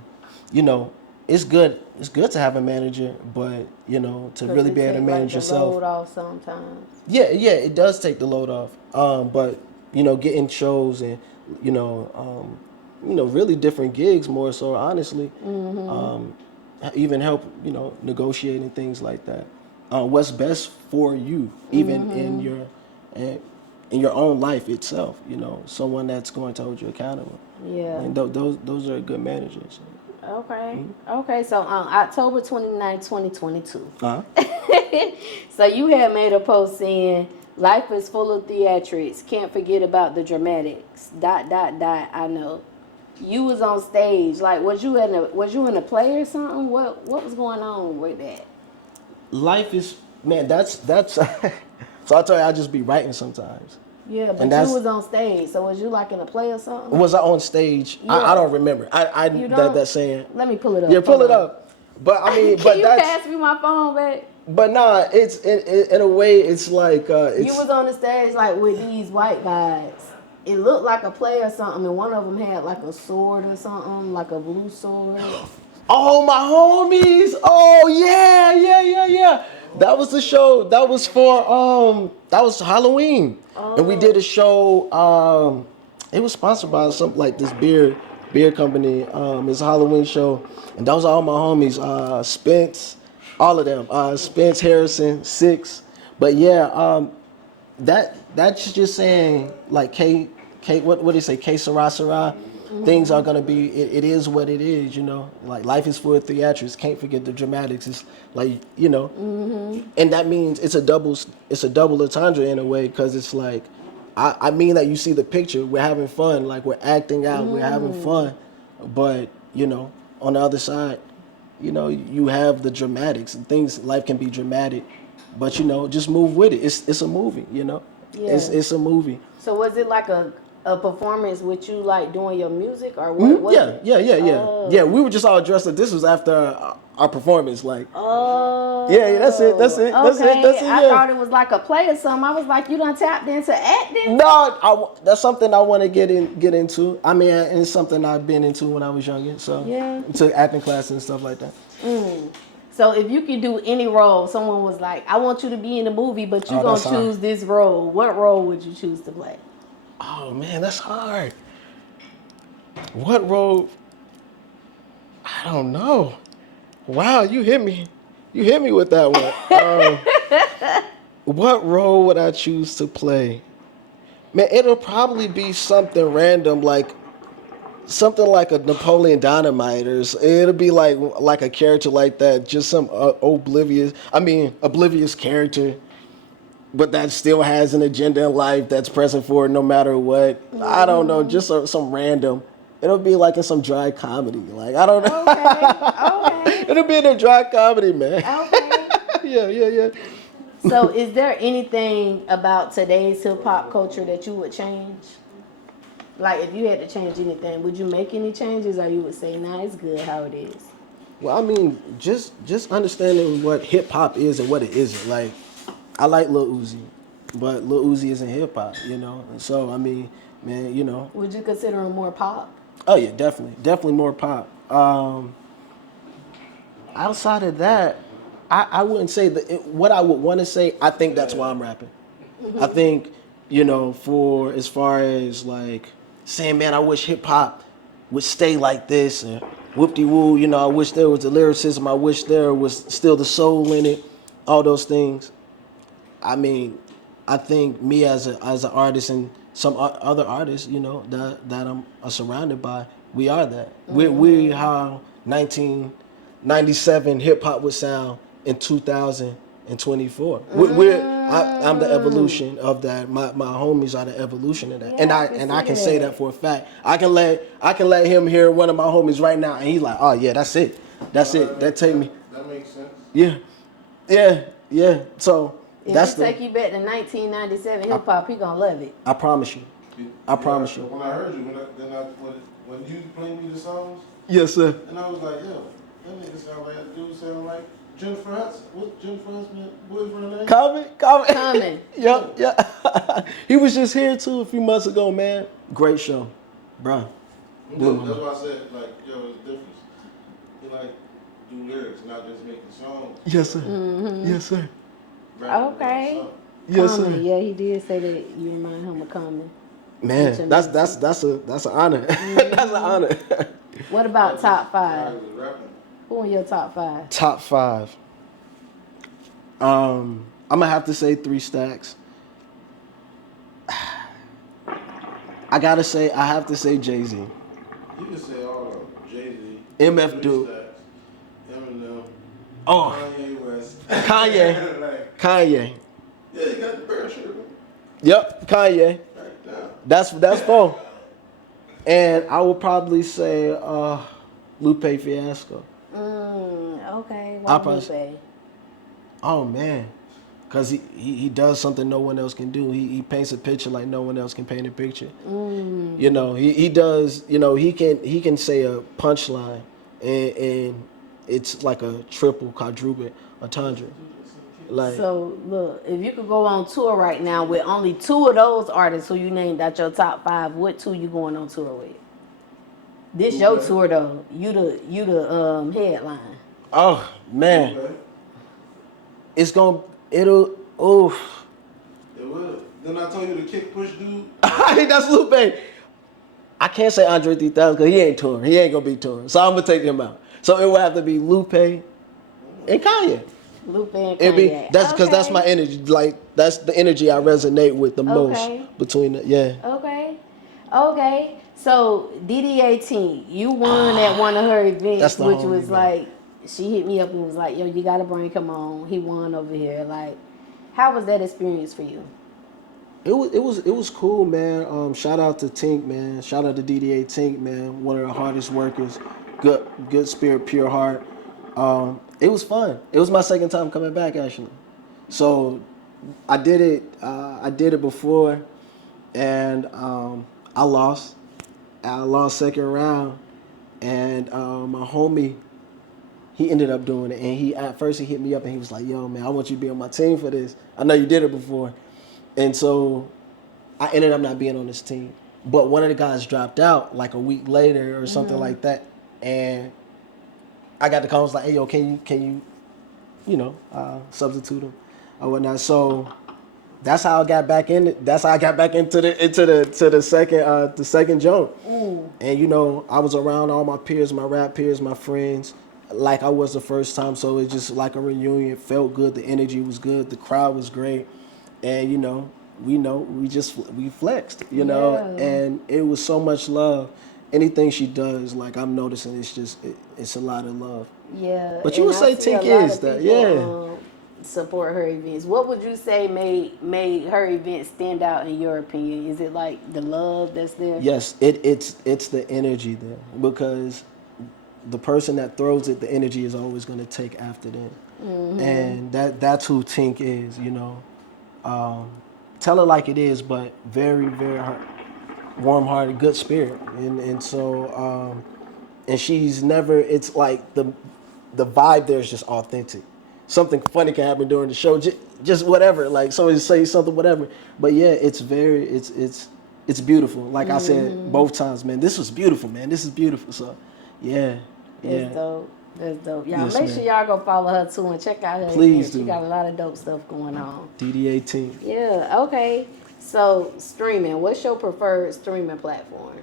you know, it's good. It's good to have a manager, but you know, to really be able to manage yourself. Load off sometimes. Yeah, it does take the load off. But you know, getting shows and you know, really different gigs more so. Honestly, even help, you know, negotiating things like that. What's best for you, even in your own life itself. You know, someone that's going to hold you accountable. Yeah. And those are good managers. Okay. Okay. So on October 29, 2022. Uh-huh. So you had made a post saying, "Life is full of theatrics. Can't forget about the dramatics. ... I know." You was on stage. Like, was you in a play or something? What was going on with that? Life is, man, that's so I tell you, I just be writing sometimes. Yeah, but you was on stage. So was you like in a play or something? Was I on stage? Yeah. I don't remember. I You don't? that saying. Let me pull it up. Yeah, pull it up. But I mean, Can you pass me my phone back? But nah, it's in a way, it's like it's, you was on the stage like with these white guys. It looked like a play or something, and one of them had like a sword or something, like a blue sword. Oh, my homies! Oh yeah. That was the show. That was for that was Halloween, and we did a show. It was sponsored by some like this beer company. It's a Halloween show, and those are all my homies. Spence, all of them. Spence, Harrison, Six. But yeah, that's just saying like K what do you say? K Sarah. Things are gonna be. It is what it is, you know. Like life is full of theatrics. Can't forget the dramatics. It's like, you know, and that means it's a double entendre in a way, because it's like, I mean that you see the picture. We're having fun. Like we're acting out. We're having fun, but you know, on the other side, you know, you have the dramatics and things. Life can be dramatic, but you know, just move with it. It's a movie, you know. Yeah. It's a movie. So was it like a a performance with you like doing your music or what? Was it? Yeah. We were just all dressed up. This was after our performance, like. Oh. Yeah, that's it. Okay. I Yeah. thought it was like a play or something. I was like, you done tapped into acting? No, that's something I want to get into. I mean, it's something I've been into when I was younger. So Yeah. took acting classes and stuff like that. So if you could do any role, someone was like, I want you to be in the movie, but you're going to choose this role. What role would you choose to play? Oh, man, that's hard. What role? I don't know. Wow, you hit me. You hit me with that one. What role would I choose to play? Man, it'll probably be something random, like something like a Napoleon Dynamite, or it'll be like a character like that, just some oblivious character, but that still has an agenda in life that's present for it no matter what. I don't know, just some random. It'll be like in some dry comedy, like I don't know. Okay. It'll be in a dry comedy, man. Okay. Yeah. So is there anything about today's hip hop culture that you would change? Like if you had to change anything, would you make any changes or you would say, nah, it's good how it is? Well, I mean, just understanding what hip hop is and what it isn't. Like, I like Lil Uzi, but Lil Uzi isn't hip hop, you know? And so, I mean, man, you know. Would you consider him more pop? Oh, yeah, definitely more pop. Outside of that, I wouldn't say that. What I would want to say, I think that's why I'm rapping. I think, you know, for as far as like saying, man, I wish hip hop would stay like this and whoop-de-woo, you know, I wish there was the lyricism, I wish there was still the soul in it, all those things. I mean, I think me as an artist and some other artists, you know, that I'm surrounded by, we are that. We how 1997 hip hop would sound in 2024. I'm the evolution of that. My homies are the evolution of that, Yeah, and I can say that for a fact. I can let him hear one of my homies right now, and he's like, oh yeah, that's it. That take me. That makes sense. Yeah. So If that's you take you back to 1997 hip hop, he gonna love it. I promise you. I promise you. When I heard you, when you played me the songs, Yes, sir. and I was like, yo, that nigga sound like that dude sound like Jennifer Hudson. What's Jennifer Hudson boyfriend name? Common. Yeah. He was just here too a few months ago, man. Great show, bro. That's why I said, like, yo, it's different. He like do lyrics, not just making songs. Yes, sir. Yes, sir. Okay. Yes, Common. sir. Yeah, he did say that you remind him of Common. Man, that's an honor. That's an honor. What about top five? Rapping. Who in your top five? Top five. I'm gonna have to say 3 Stacks. I have to say Jay-Z. You can say all of them. Jay-Z. MF Doom. Eminem. Oh, Kanye West. Kanye. Yeah, you got the bear shirt. Yep, Kanye. Right now. That's 4. And I would probably say Lupe Fiasco. Okay. I'll Why probably- Lupe? Oh man, because he does something no one else can do. He paints a picture like no one else can paint a picture. You know, he does. You know, he can say a punchline, and it's like a triple, quadruple entendre. Like, So look, if you could go on tour right now with only 2 of those artists who you named at your top 5, what 2 you going on tour with? This your tour though. You the headline. oh man, Okay. it'll It will. Then I told you to kick push dude. that's Lupe. I can't say Andre 3000 because he ain't touring. He ain't gonna be touring. So I'm gonna take him out. So it will have to be Lupe and Kanye. Lupe and Kanye. It'd be that's because that's my energy. Like that's the energy I resonate with the most between the Okay. So DD18, you won at one of her events, That's the which homie, was man. like, she hit me up and was like, yo, you gotta bring him on. He won over here. Like, how was that experience for you? It was cool, man. Shout out to Tink, man. Shout out to DDA Tink, man. One of the hardest workers. Good spirit, pure heart. It was fun. It was my second time coming back actually. So I did it before, and I lost. I lost second round, and my homie, he ended up doing it. And at first he hit me up and he was like, "Yo, man, I want you to be on my team for this. I know you did it before." And so I ended up not being on this team. But one of the guys dropped out like a week later or something like that, and I got the call. I was like, "Hey, yo, can you substitute him or whatnot?" So that's how I got back in. That's how I got back into the second jump. And I was around all my peers, my rap peers, my friends, like I was the first time. So it's just like a reunion. It felt good. The energy was good. The crowd was great, and we flexed. And it was so much love. Anything she does, like I'm noticing, it's a lot of love. Yeah. But you would say THINGZ that, yeah. Support her events. What would you say made her event stand out in your opinion? Is it like the love that's there? Yes, it's the energy there, because the person that throws it, the energy is always going to take after them. And that's who Tink is. Tell it like it is, but very, very warm-hearted, good spirit. And so and she's never, it's like the vibe there is just authentic. Something funny can happen during the show, just whatever, like somebody say something, whatever. But yeah, it's beautiful. Like I said both times, man, this was beautiful, man. This is beautiful. So yeah. That's dope. That's dope. Y'all Yes, make man. sure y'all go follow her too and check out her Please event. do. She got a lot of dope stuff going on. DD18. Yeah, okay. So streaming, what's your preferred streaming platform?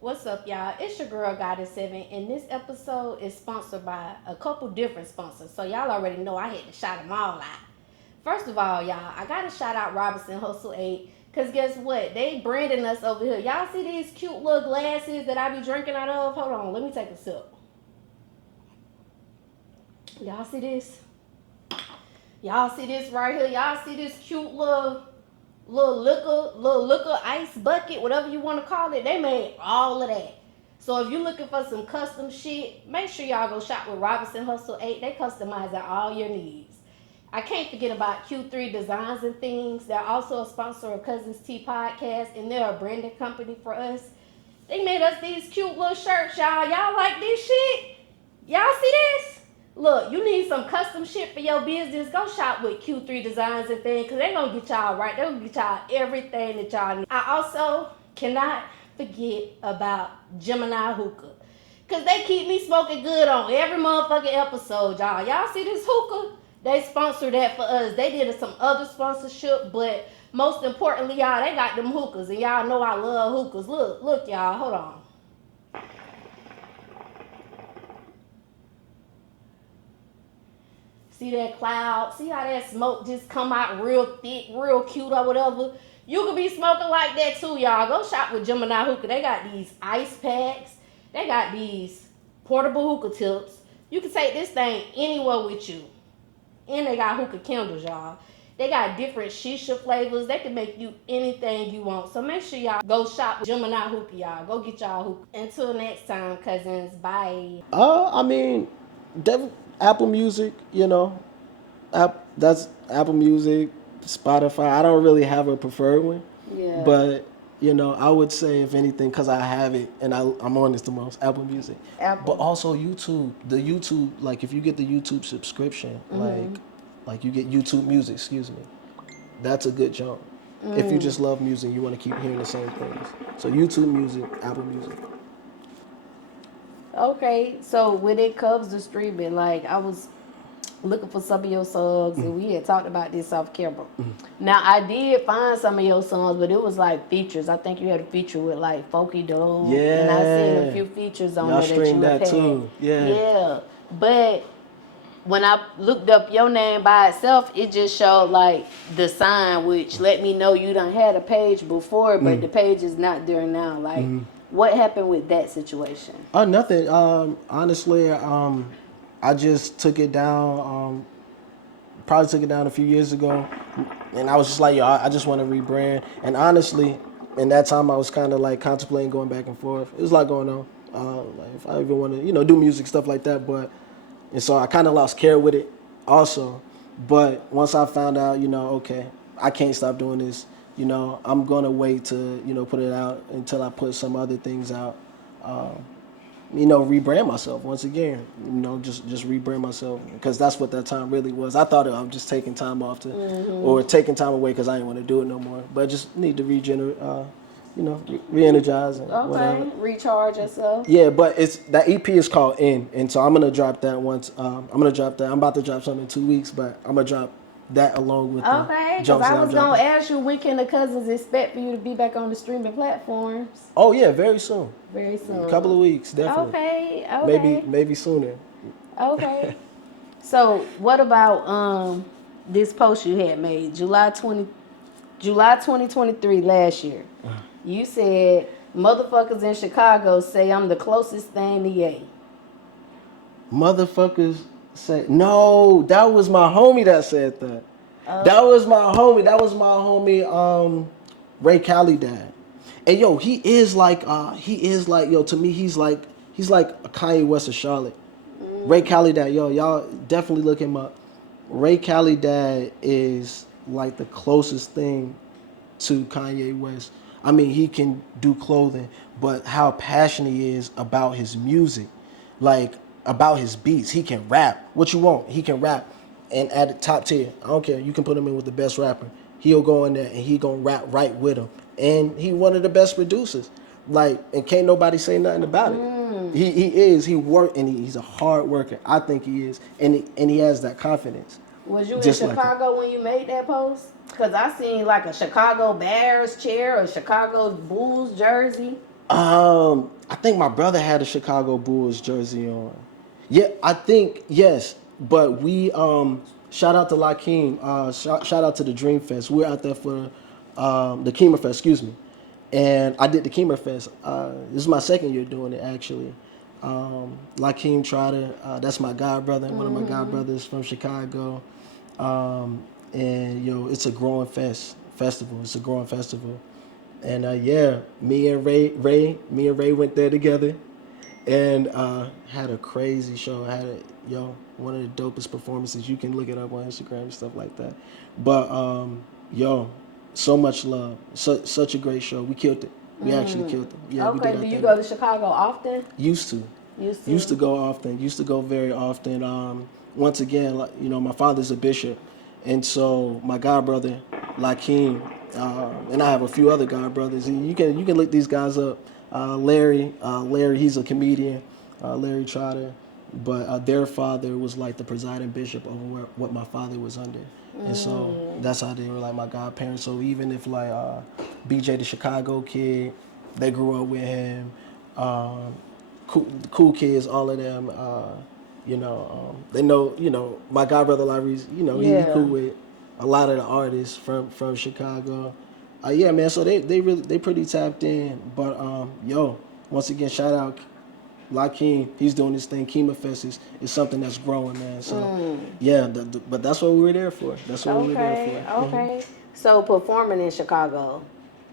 What's up, y'all? It's your girl Goddess7, and this episode is sponsored by a couple different sponsors. So y'all already know I had to shout them all out. First of all, y'all, I gotta shout out Robinson Hustle 8, cause guess what? They branding us over here. Y'all see these cute little glasses that I be drinking out of? Hold on, let me take a sip. Y'all see this? Y'all see this right here? Y'all see this cute little liquor ice bucket, whatever you want to call it? They made all of that. So if you're looking for some custom shit, make sure y'all go shop with Robinson Hustle 8. They customize all your needs. I can't forget about Q3 Designs and Things. They're also a sponsor of Cuzn podcast, and they're a branding company for us. They made us these cute little shirts, y'all. Y'all like this shit? Y'all see this? Look, you need some custom shit for your business, go shop with Q3 Designs and Things, because they're going to get y'all right. They're going to get y'all everything that y'all need. I also cannot forget about Geminiih Hookah, because they keep me smoking good on every motherfucking episode, y'all. Y'all see this hookah? They sponsored that for us. They did some other sponsorship, but most importantly, y'all, they got them hookahs, and y'all know I love hookahs. Look, y'all, hold on. See that cloud? See how that smoke just come out real thick, real cute or whatever? You could be smoking like that too, y'all. Go shop with Geminiih Hookah. They got these ice packs. They got these portable hookah tips. You can take this thing anywhere with you. And they got hookah candles, y'all. They got different shisha flavors. They can make you anything you want. So make sure y'all go shop with Geminiih Hookah, y'all. Go get y'all hookah. Until next time, cousins. Bye. I mean, Apple Music, that's Apple Music, Spotify. I don't really have a preferred one. Yeah. But, I would say, if anything, because I have it and I'm on this the most, Apple Music. Apple. But also YouTube. The YouTube, like if you get the YouTube subscription, like you get YouTube Music, excuse me, that's a good jump. If you just love music, you want to keep hearing the same things. So YouTube Music, Apple Music. Okay, so when it comes to streaming, like I was looking for some of your songs, and we had talked about this off camera. Now I did find some of your songs, but it was like features. I think you had a feature with like Folky Dog, and I seen a few features on there that you streamed have that had. too. Yeah, but when I looked up your name by itself, it just showed like the sign, which let me know you done had a page before, but the page is not there now. Like, what happened with that situation? Oh, nothing. Honestly, I just took it down. Probably took it down a few years ago, and I was just like, yo, I just want to rebrand. And honestly, in that time, I was kind of like contemplating going back and forth. It was a lot going on. Like if I even want to, do music stuff like that, and so I kind of lost care with it, also. But once I found out, okay, I can't stop doing this. you know, I'm gonna wait to, you know, put it out until I put some other things out. You know, rebrand myself once again. You know, just rebrand myself because that's what that time really was. I thought I'm just taking time off to, or taking time away because I didn't want to do it no more. But I just need to regenerate, you know, re-energize and whatever. Recharge yourself. Yeah, but it's that EP is called In, and so I'm gonna drop that once. I'm gonna drop that. I'm about to drop something in 2 weeks, but I'm gonna drop that along with the Okay, because jumps that I I'm was gonna dropping. ask you when can the Cousins expect for you to be back on the streaming platforms? Oh yeah, very soon. Very soon. A couple of weeks, definitely. Okay. Maybe sooner. Okay. So what about this post you had made July 2023 last year? You said motherfuckers in Chicago say I'm the closest thing to Ye. Motherfuckers say no. That was my homie that said that. That was my homie. That was my homie. Ray Cali dad. And yo, he is like yo. To me, he's like a Kanye West of Charlotte. Ray Cali dad. Yo, y'all definitely look him up. Ray Cali dad is like the closest thing to Kanye West. I mean, he can do clothing, but how passionate he is about his music, like about his beats. He can rap. What you want? He can rap, and at the top tier. I don't care. You can put him in with the best rapper. He'll go in there and he gonna rap right with him. And he one of the best producers. Like, and can't nobody say nothing about it. He is. He work and he's a hard worker. I think he is, and he has that confidence. Was you in Just like Chicago when you made that post? Because I seen like a Chicago Bears chair, a Chicago Bulls jersey. I think my brother had a Chicago Bulls jersey on. Yeah, I think yes. But we shout out to Lakeem. Shout out to the Dream Fest. We're out there for the Keemer Fest. Excuse me. And I did the Keemer Fest. This is my second year doing it actually. Lakeem Trotter. That's my god brother. One of my god brothers from Chicago. And yo, it's a growing festival. It's a growing festival. And yeah, me and Ray went there together, and had a crazy show. One of the dopest performances. You can look it up on Instagram and stuff like that. But yo, so much love. Such a great show. We killed it. We actually killed it. Yeah, we Okay, did our do you thing. go to Chicago often? Used to. Used to go often. Used to go very often. Once again, like, you know, my father's a bishop, and so my god brother, Lakeem, and I have a few other god brothers. And you can look these guys up. Larry, he's a comedian. Larry Trotter, but their father was like the presiding bishop over what my father was under, and so that's how they were like my godparents. So even if like BJ the Chicago kid, they grew up with him. Cool kids, all of them. They know. My god brother Larry's. He cool with a lot of the artists from Chicago. Yeah, man. So they pretty tapped in. But once again, shout out Lakeem. He's doing this thing. Keemer Fest is something that's growing, man. So yeah, but that's what we were there for. That's what we were there for. Okay. So performing in Chicago,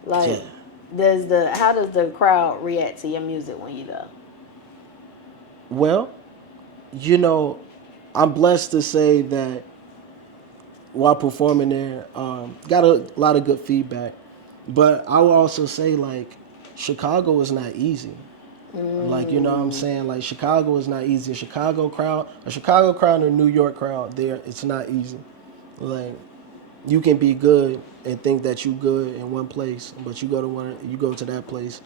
like, how does the crowd react to your music when you go? Well, I'm blessed to say that while performing there, got a lot of good feedback. But I will also say, like, Chicago is not easy. Like, you know what I'm saying? Like, Chicago is not easy. A Chicago crowd and a New York crowd, it's not easy. Like, you can be good and think that you good in one place, but you go to that place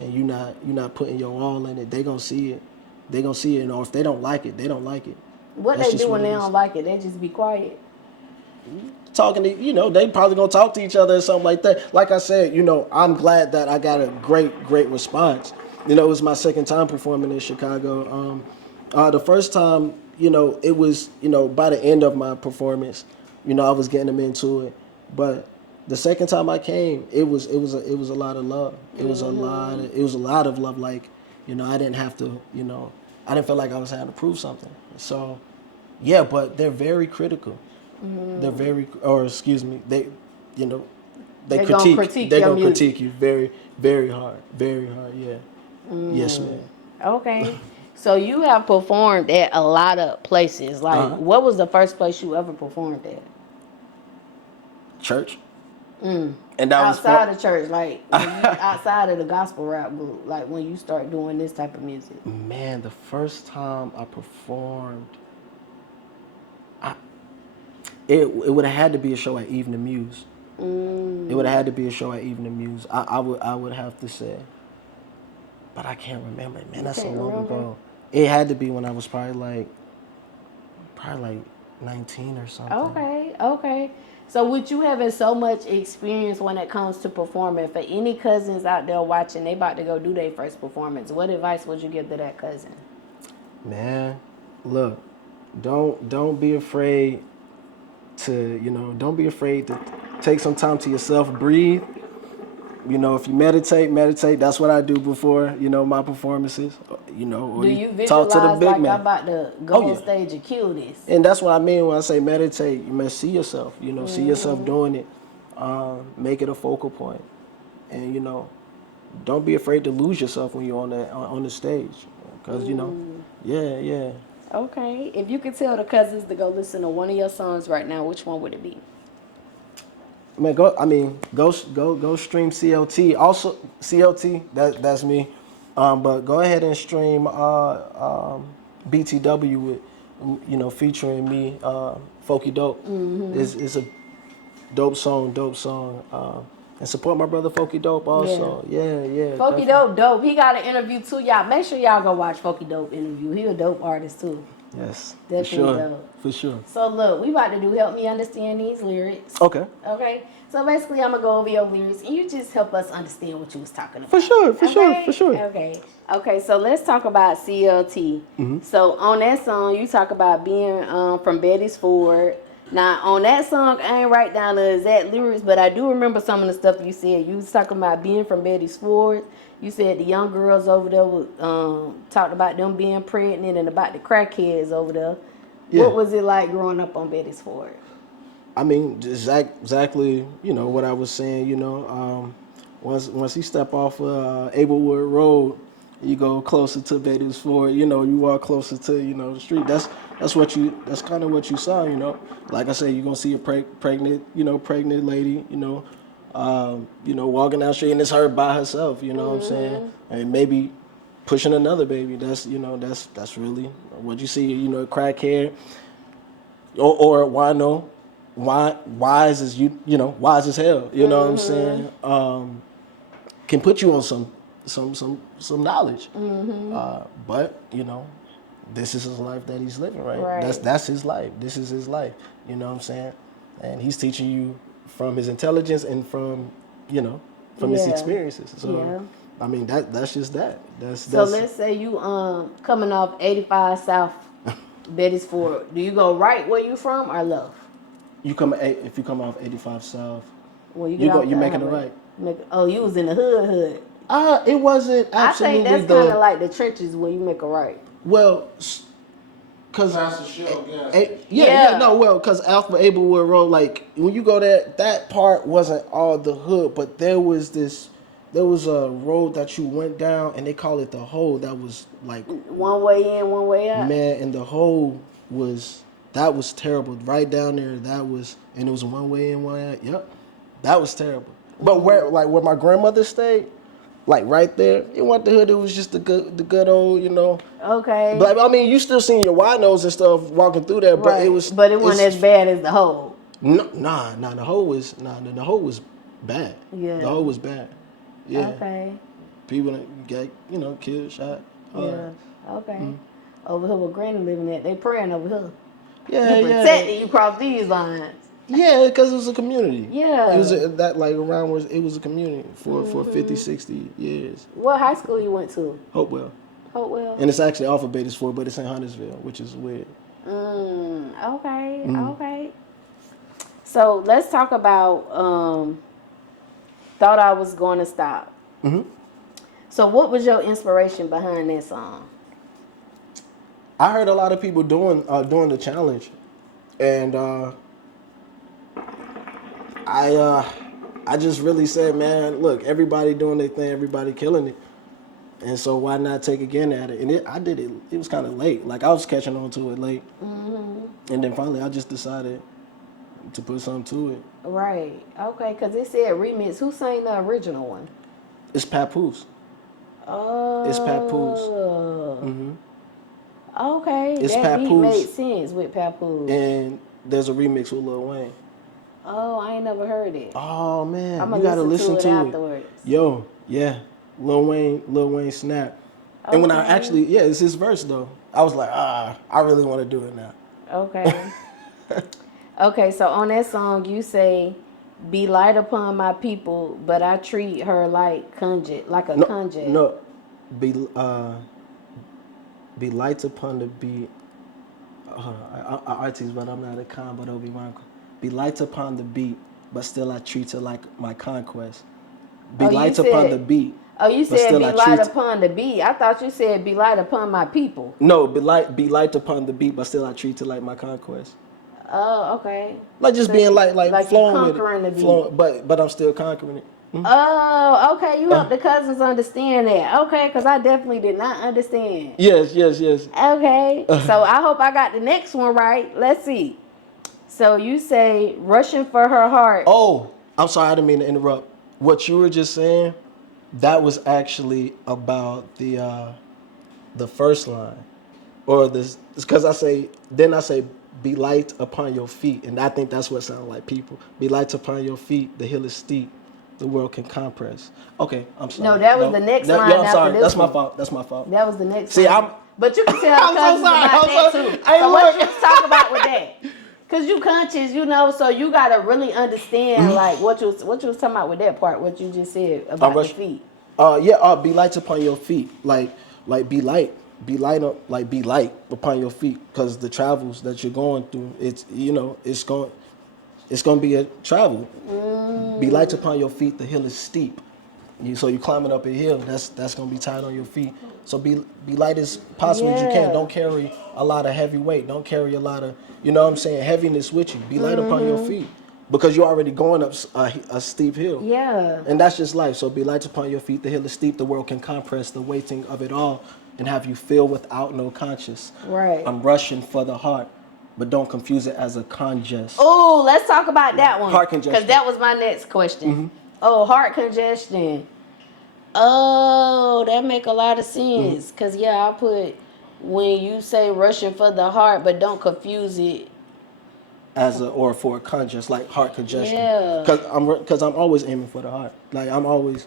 and you're not putting your all in it. They gonna see it. They gonna see it, and or if they don't like it, they don't like it. What That's they just do when what they it is. don't like it? They just be quiet. Talking to, they probably gonna talk to each other or something like that. Like I said, I'm glad that I got a great response. It was my second time performing in Chicago. The first time, it was, by the end of my performance, I was getting them into it. But the second time I came, it was a lot of love. It was a lot of love. Like, I didn't have to, I didn't feel like I was having to prove something. So, yeah, but they're very critical. They're very, or excuse me, they critique. They're gonna critique you very, very hard, yeah. Yes, ma'am. Okay. So you have performed at a lot of places. Like, what was the first place you ever performed at? Church. And that outside of church, like when you, outside of the gospel rap group, like when you start doing this type of music. Man, the first time I performed, it would have had to be a show at Evening Muse. It would have had to be a show at Evening Muse. I would have to say, but I can't remember. Man, that's so long ago. It had to be when I was probably like 19 or something. Okay. So with you having so much experience when it comes to performing, for any cousins out there watching, they about to go do their first performance, what advice would you give to that cousin? Man, look, don't be afraid to, don't be afraid to take some time to yourself, breathe. If you meditate, that's what I do before, my performances, or Do you talk to the visualize big like man. I'm about to go on stage and kill this? And that's what I mean when I say meditate. You must see yourself, see yourself doing it, make it a focal point. And, don't be afraid to lose yourself when you're on the stage. Because, yeah. Okay. If you could tell the cousins to go listen to one of your songs right now, which one would it be? Man, go stream CLT. Also, CLT, that's me. But go ahead and stream BTW with, featuring me, Folky Dope. It's a dope song. And support my brother Folky Dope also. Yeah. Folky Dope. He got an interview too, y'all. Make sure y'all go watch Folky Dope interview. He a dope artist too. Yes, Definitely for sure. So look, we about to do Help Me Understand These Lyrics. Okay. So basically, I'm gonna go over your lyrics, and you just help us understand what you was talking about. For sure. Okay. So let's talk about CLT. So on that song, you talk about being from Beatties Ford. Now on that song, I ain't write down the exact lyrics, but I do remember some of the stuff you said. You was talking about being from Beatties Ford. You said the young girls over there talked about them being pregnant and about the crackheads over there. Yeah. What was it like growing up on Beatties Ford? I mean, exactly, what I was saying, once you step off Ablewood Road, you go closer to Beatties Ford, you walk closer to, the street. That's kind of what you saw, Like I said, you're going to see a pregnant lady, walking down the street, and it's her by herself, what I'm saying? And maybe pushing another baby. That's really what you see, crack hair or wino. Wise as wise as hell. You know what I'm saying? Can put you on some knowledge. But this is his life that he's living, right? That's his life. This is his life. You know what I'm saying? And he's teaching you from his intelligence and from his experiences. So I mean that's just that. So let's say you coming off 85 South Beatties Ford. Do you go right where you from or left? If you come off 85 South, well, you're making it right. You was in the hood. It wasn't absolutely. I think that's kind of like the trenches where you make a right. Well, cause because Alpha Ablewood Road, like when you go there, that part wasn't all the hood, but there was a road that you went down, and they call it the hole. That was like one way in, one way out. Man, and the hole was terrible. Right down there, and it was one way in, one out. Yep, that was terrible. But where my grandmother stayed, like right there, it wasn't the hood. It was just the good old, Okay. But I mean, you still seeing your winos and stuff walking through there, but it was. But it wasn't as bad as the hole. No, the hole was bad. Yeah. The hole was bad. Yeah. Okay. People get killed, shot. Yeah. Okay. Over here where Granny living at, they praying over here. Yeah, He protecting you cross these lines. Yeah, because it was a community. Yeah. It was around where it was a community for 50, 60 years. What high school you went to? Hopewell. And it's actually off of Beatties Ford, but it's in Huntersville, which is weird. Okay. So let's talk about Thought I Was Going to Stop. So what was your inspiration behind that song? I heard a lot of people doing the challenge, and I just really said, man, look, everybody doing their thing, everybody killing it, and so why not take again at it? And I did it. It was kind of late. Like I was catching on to it late, and then finally I just decided, to put something to it. Right. Okay, because it said remix. Who sang the original one? It's Papoose. Oh. It's Papoose. Okay, It's that beat Papoose. made sense with Papoose. And there's a remix with Lil Wayne. Oh, I ain't never heard it. Oh man, I'm you gonna gotta listen to it afterwards. Yo, yeah, Lil Wayne snap. And when I actually, it's his verse though. I was like, I really want to do it now. Okay. Okay, so on that song you say, "Be light upon my people, but I treat her like conjure." No, be light upon the beat. I artists, but I'm not a con, but Obi-Wan. Be light upon the beat, but still I treat her like my conquest. Be light upon the beat. Oh, you but said still be I light treat- upon the beat. I thought you said be light upon my people. No, be light upon the beat, but still I treat her like my conquest. Oh, okay. Like just being like flowing with conquering it, the beat. flowing, but I'm still conquering it. Oh, okay. You help the cousins understand that. Okay, because I definitely did not understand. Yes. Okay. So I hope I got the next one right. Let's see. So you say rushing for her heart. Oh, I'm sorry, I didn't mean to interrupt. What you were just saying, that was actually about the first line, or this, because I say be light upon your feet, and I think that's what sounds like people. Be light upon your feet, the hill is steep, the world can compress. Okay, I'm sorry. No, that was the next line I'm after sorry. this That's one. my fault. That's my fault. That was the next See, one. I'm. But you can tell I'm so cousins sorry, about I'm that so- too. Hey, So what look. you talk about with that? Cause you conscious, so you gotta really understand like what you was talking about with that part, what you just said about the feet. Be light upon your feet, like be light upon your feet, because the travels that you're going through, it's gonna be a travel. Be light upon your feet, the hill is steep. So you're climbing up a hill, that's gonna be tight on your feet. So be light as possible as you can. Don't carry a lot of heavy weight. Don't carry a lot of, heaviness with you. Be light upon your feet, because you're already going up a steep hill. Yeah. And that's just life. So be light upon your feet. The hill is steep. The world can compress the weighting of it all and have you feel without no conscience. Right. I'm rushing for the heart, but don't confuse it as a congest. Oh, let's talk about that one. Heart congestion. Because that was my next question. Oh, heart congestion. Oh, that make a lot of sense. Because, I put when you say rushing for the heart, but don't confuse it. Or for a congest, like heart congestion. Yeah. Because I'm always aiming for the heart. Like I'm always,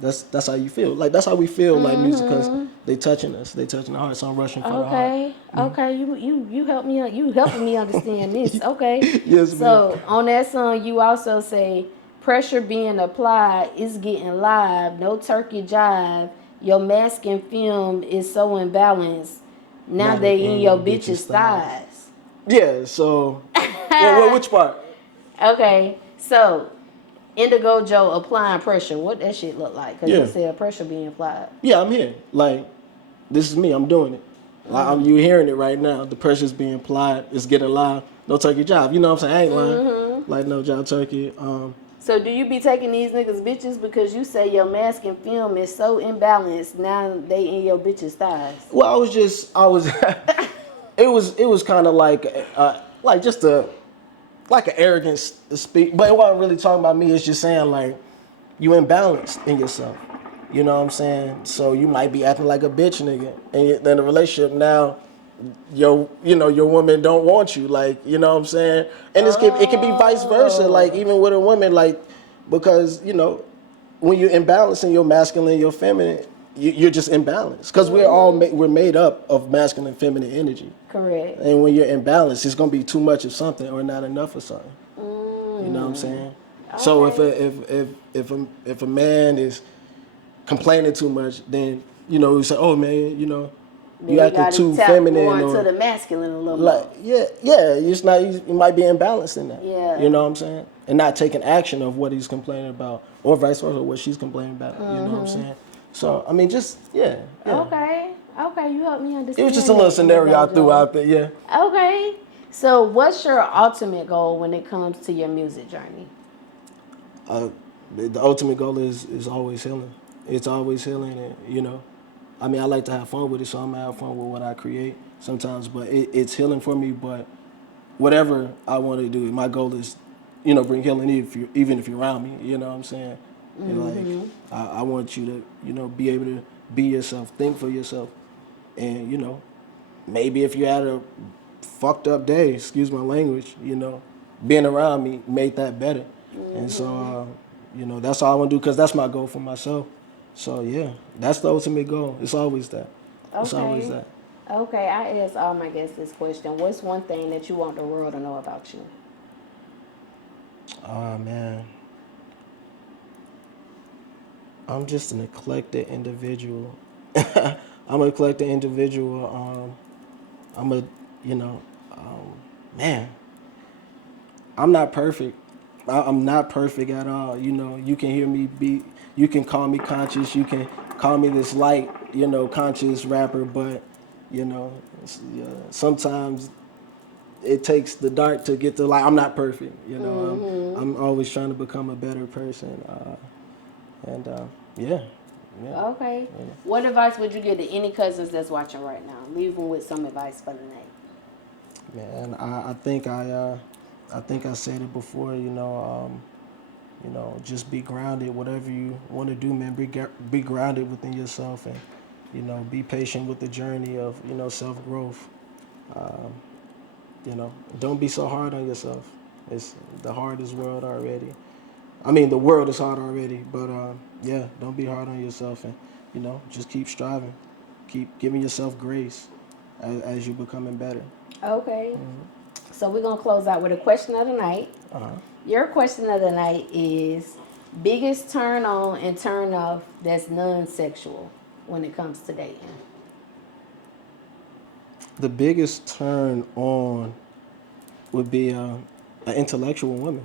that's how you feel. Like that's how we feel like music, because they touching us. They touching the heart. So I'm rushing for the heart. Okay. You help me. You helping me understand this. Okay. Yes, So ma'am. on that song, you also say pressure being applied is getting live. No turkey jive. Your mask and film is so imbalanced. Now they in your bitch's thighs. Yeah. So, which part? Okay. So Indigo Joe applying pressure. What that shit look like? Because you said pressure being applied. Yeah, I'm here. Like, this is me. I'm doing it. Like, you hearing it right now. The pressure's being applied. It's getting live. No turkey job. You know what I'm saying? I ain't lying. Like, no job turkey. So do you be taking these niggas bitches because you say your mask and film is so imbalanced, now they in your bitches' thighs? Well, it was kind of like just an arrogant speak, but it wasn't really talking about me. It's just saying like you imbalanced in yourself. You know what I'm saying? So you might be acting like a bitch nigga, and then the relationship now, your woman don't want you, like, you know what I'm saying? And it can be vice versa, like even with a woman, like, because when you're imbalanced in your masculine and your feminine, you're just imbalanced, because we're made up of masculine and feminine energy. Correct. And when you're imbalanced, it's gonna be too much of something or not enough of something. You know what I'm saying? Okay. So if a man is complaining too much, then we say, oh man, you acting too feminine, more into the masculine a little like more. it's not. You might be imbalanced in that. Yeah. You know what I'm saying? And not taking action of what he's complaining about, or vice versa, what she's complaining about. You know what I'm saying? So I mean, just yeah. Okay, you helped me understand. It was just a little scenario I threw out there. Yeah. Okay. So what's your ultimate goal when it comes to your music journey? The ultimate goal is always healing. It's always healing, and I mean, I like to have fun with it, so I'm gonna have fun with what I create sometimes. But it's healing for me. But whatever I want to do. My goal is, bring healing even if you're around me. You know what I'm saying? Like I want you to, be able to be yourself, think for yourself, and maybe if you had a fucked up day, excuse my language, being around me made that better. And so, that's all I want to do because that's my goal for myself. So yeah, that's the ultimate goal. It's always that. It's always that. Okay, I ask all my guests this question. What's one thing that you want the world to know about you? Oh man, I'm just an eclectic individual. I'm an eclectic individual. I'm a, man, I'm not perfect. I'm not perfect at all. You can hear me you can call me conscious, you can call me this light, conscious rapper, but, sometimes it takes the dark to get the light. I'm not perfect, I'm always trying to become a better person. And yeah. Okay. Yeah. What advice would you give to any cousins that's watching right now? Leave them with some advice for the night. Man, I think I said it before. Just be grounded. Whatever you want to do, man, be grounded within yourself, and be patient with the journey of self growth. Don't be so hard on yourself. It's the hardest world already. I mean, the world is hard already, but yeah, don't be hard on yourself, and just keep striving, keep giving yourself grace as you're becoming better. Okay, so we're gonna close out with a question of the night. Your question of the night is biggest turn on and turn off that's non-sexual when it comes to dating. The biggest turn on would be an intellectual woman,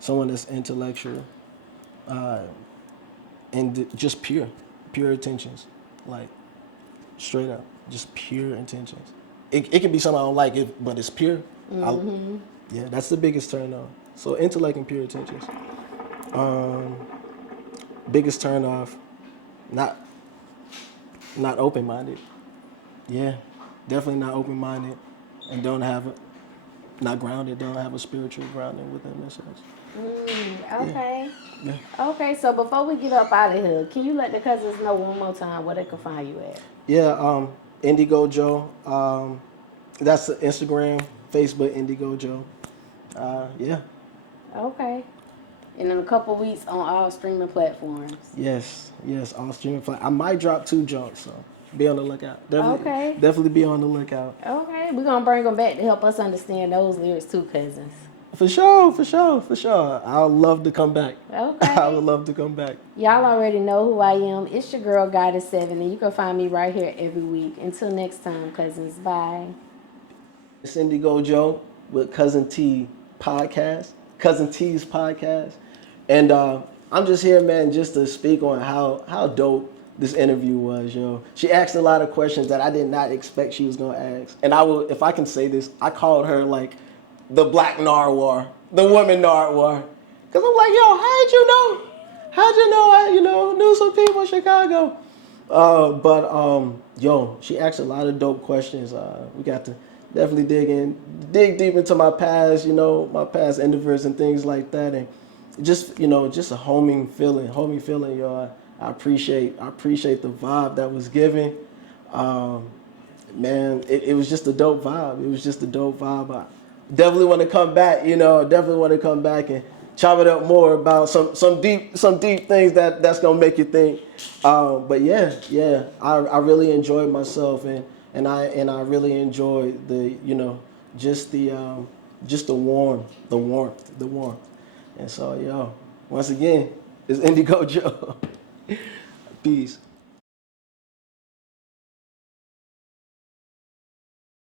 someone that's intellectual, and just pure intentions, like straight up, just pure intentions. It can be something I don't like, but it's pure. Yeah, that's the biggest turn on. So intellect and pure intentions. Biggest turn off, not open-minded. Yeah, definitely not open-minded, and not grounded. Don't have a spiritual grounding within themselves. Okay. Yeah. Okay, so before we get up out of here, can you let the cousins know one more time where they can find you at? Yeah, Indigo Joe. That's the Instagram, Facebook, Indigo Joe. Yeah. Okay. And in a couple weeks on all streaming platforms. Yes, all streaming platforms. I might drop 2 jumps, so be on the lookout. Definitely be on the lookout. Okay, we're going to bring them back to help us understand those lyrics too, cousins. For sure. I would love to come back. Okay. I would love to come back. Y'all already know who I am. It's your girl, Goddess 7, and you can find me right here every week. Until next time, cousins. Bye. It's Indigo Joe with Cuzn T podcast, Cuzn T's podcast. And I'm just here, man, just to speak on how dope this interview was, yo. She asked a lot of questions that I did not expect she was going to ask. And I will, if I can say this, I called her like the black narwhal, the woman narwhal. Because I'm like, yo, how'd you know? I, knew some people in Chicago. Yo, she asked a lot of dope questions. We got to definitely dig deep into my past, my past endeavors and things like that. And just a homey feeling, yo. I appreciate the vibe that was given. Man, it was just a dope vibe. I definitely want to come back, and chop it up more about some deep things that's gonna make you think. But yeah, I really enjoyed myself, and I really enjoyed the just the warmth. And so, yo, once again, it's Indigo Joe. Peace.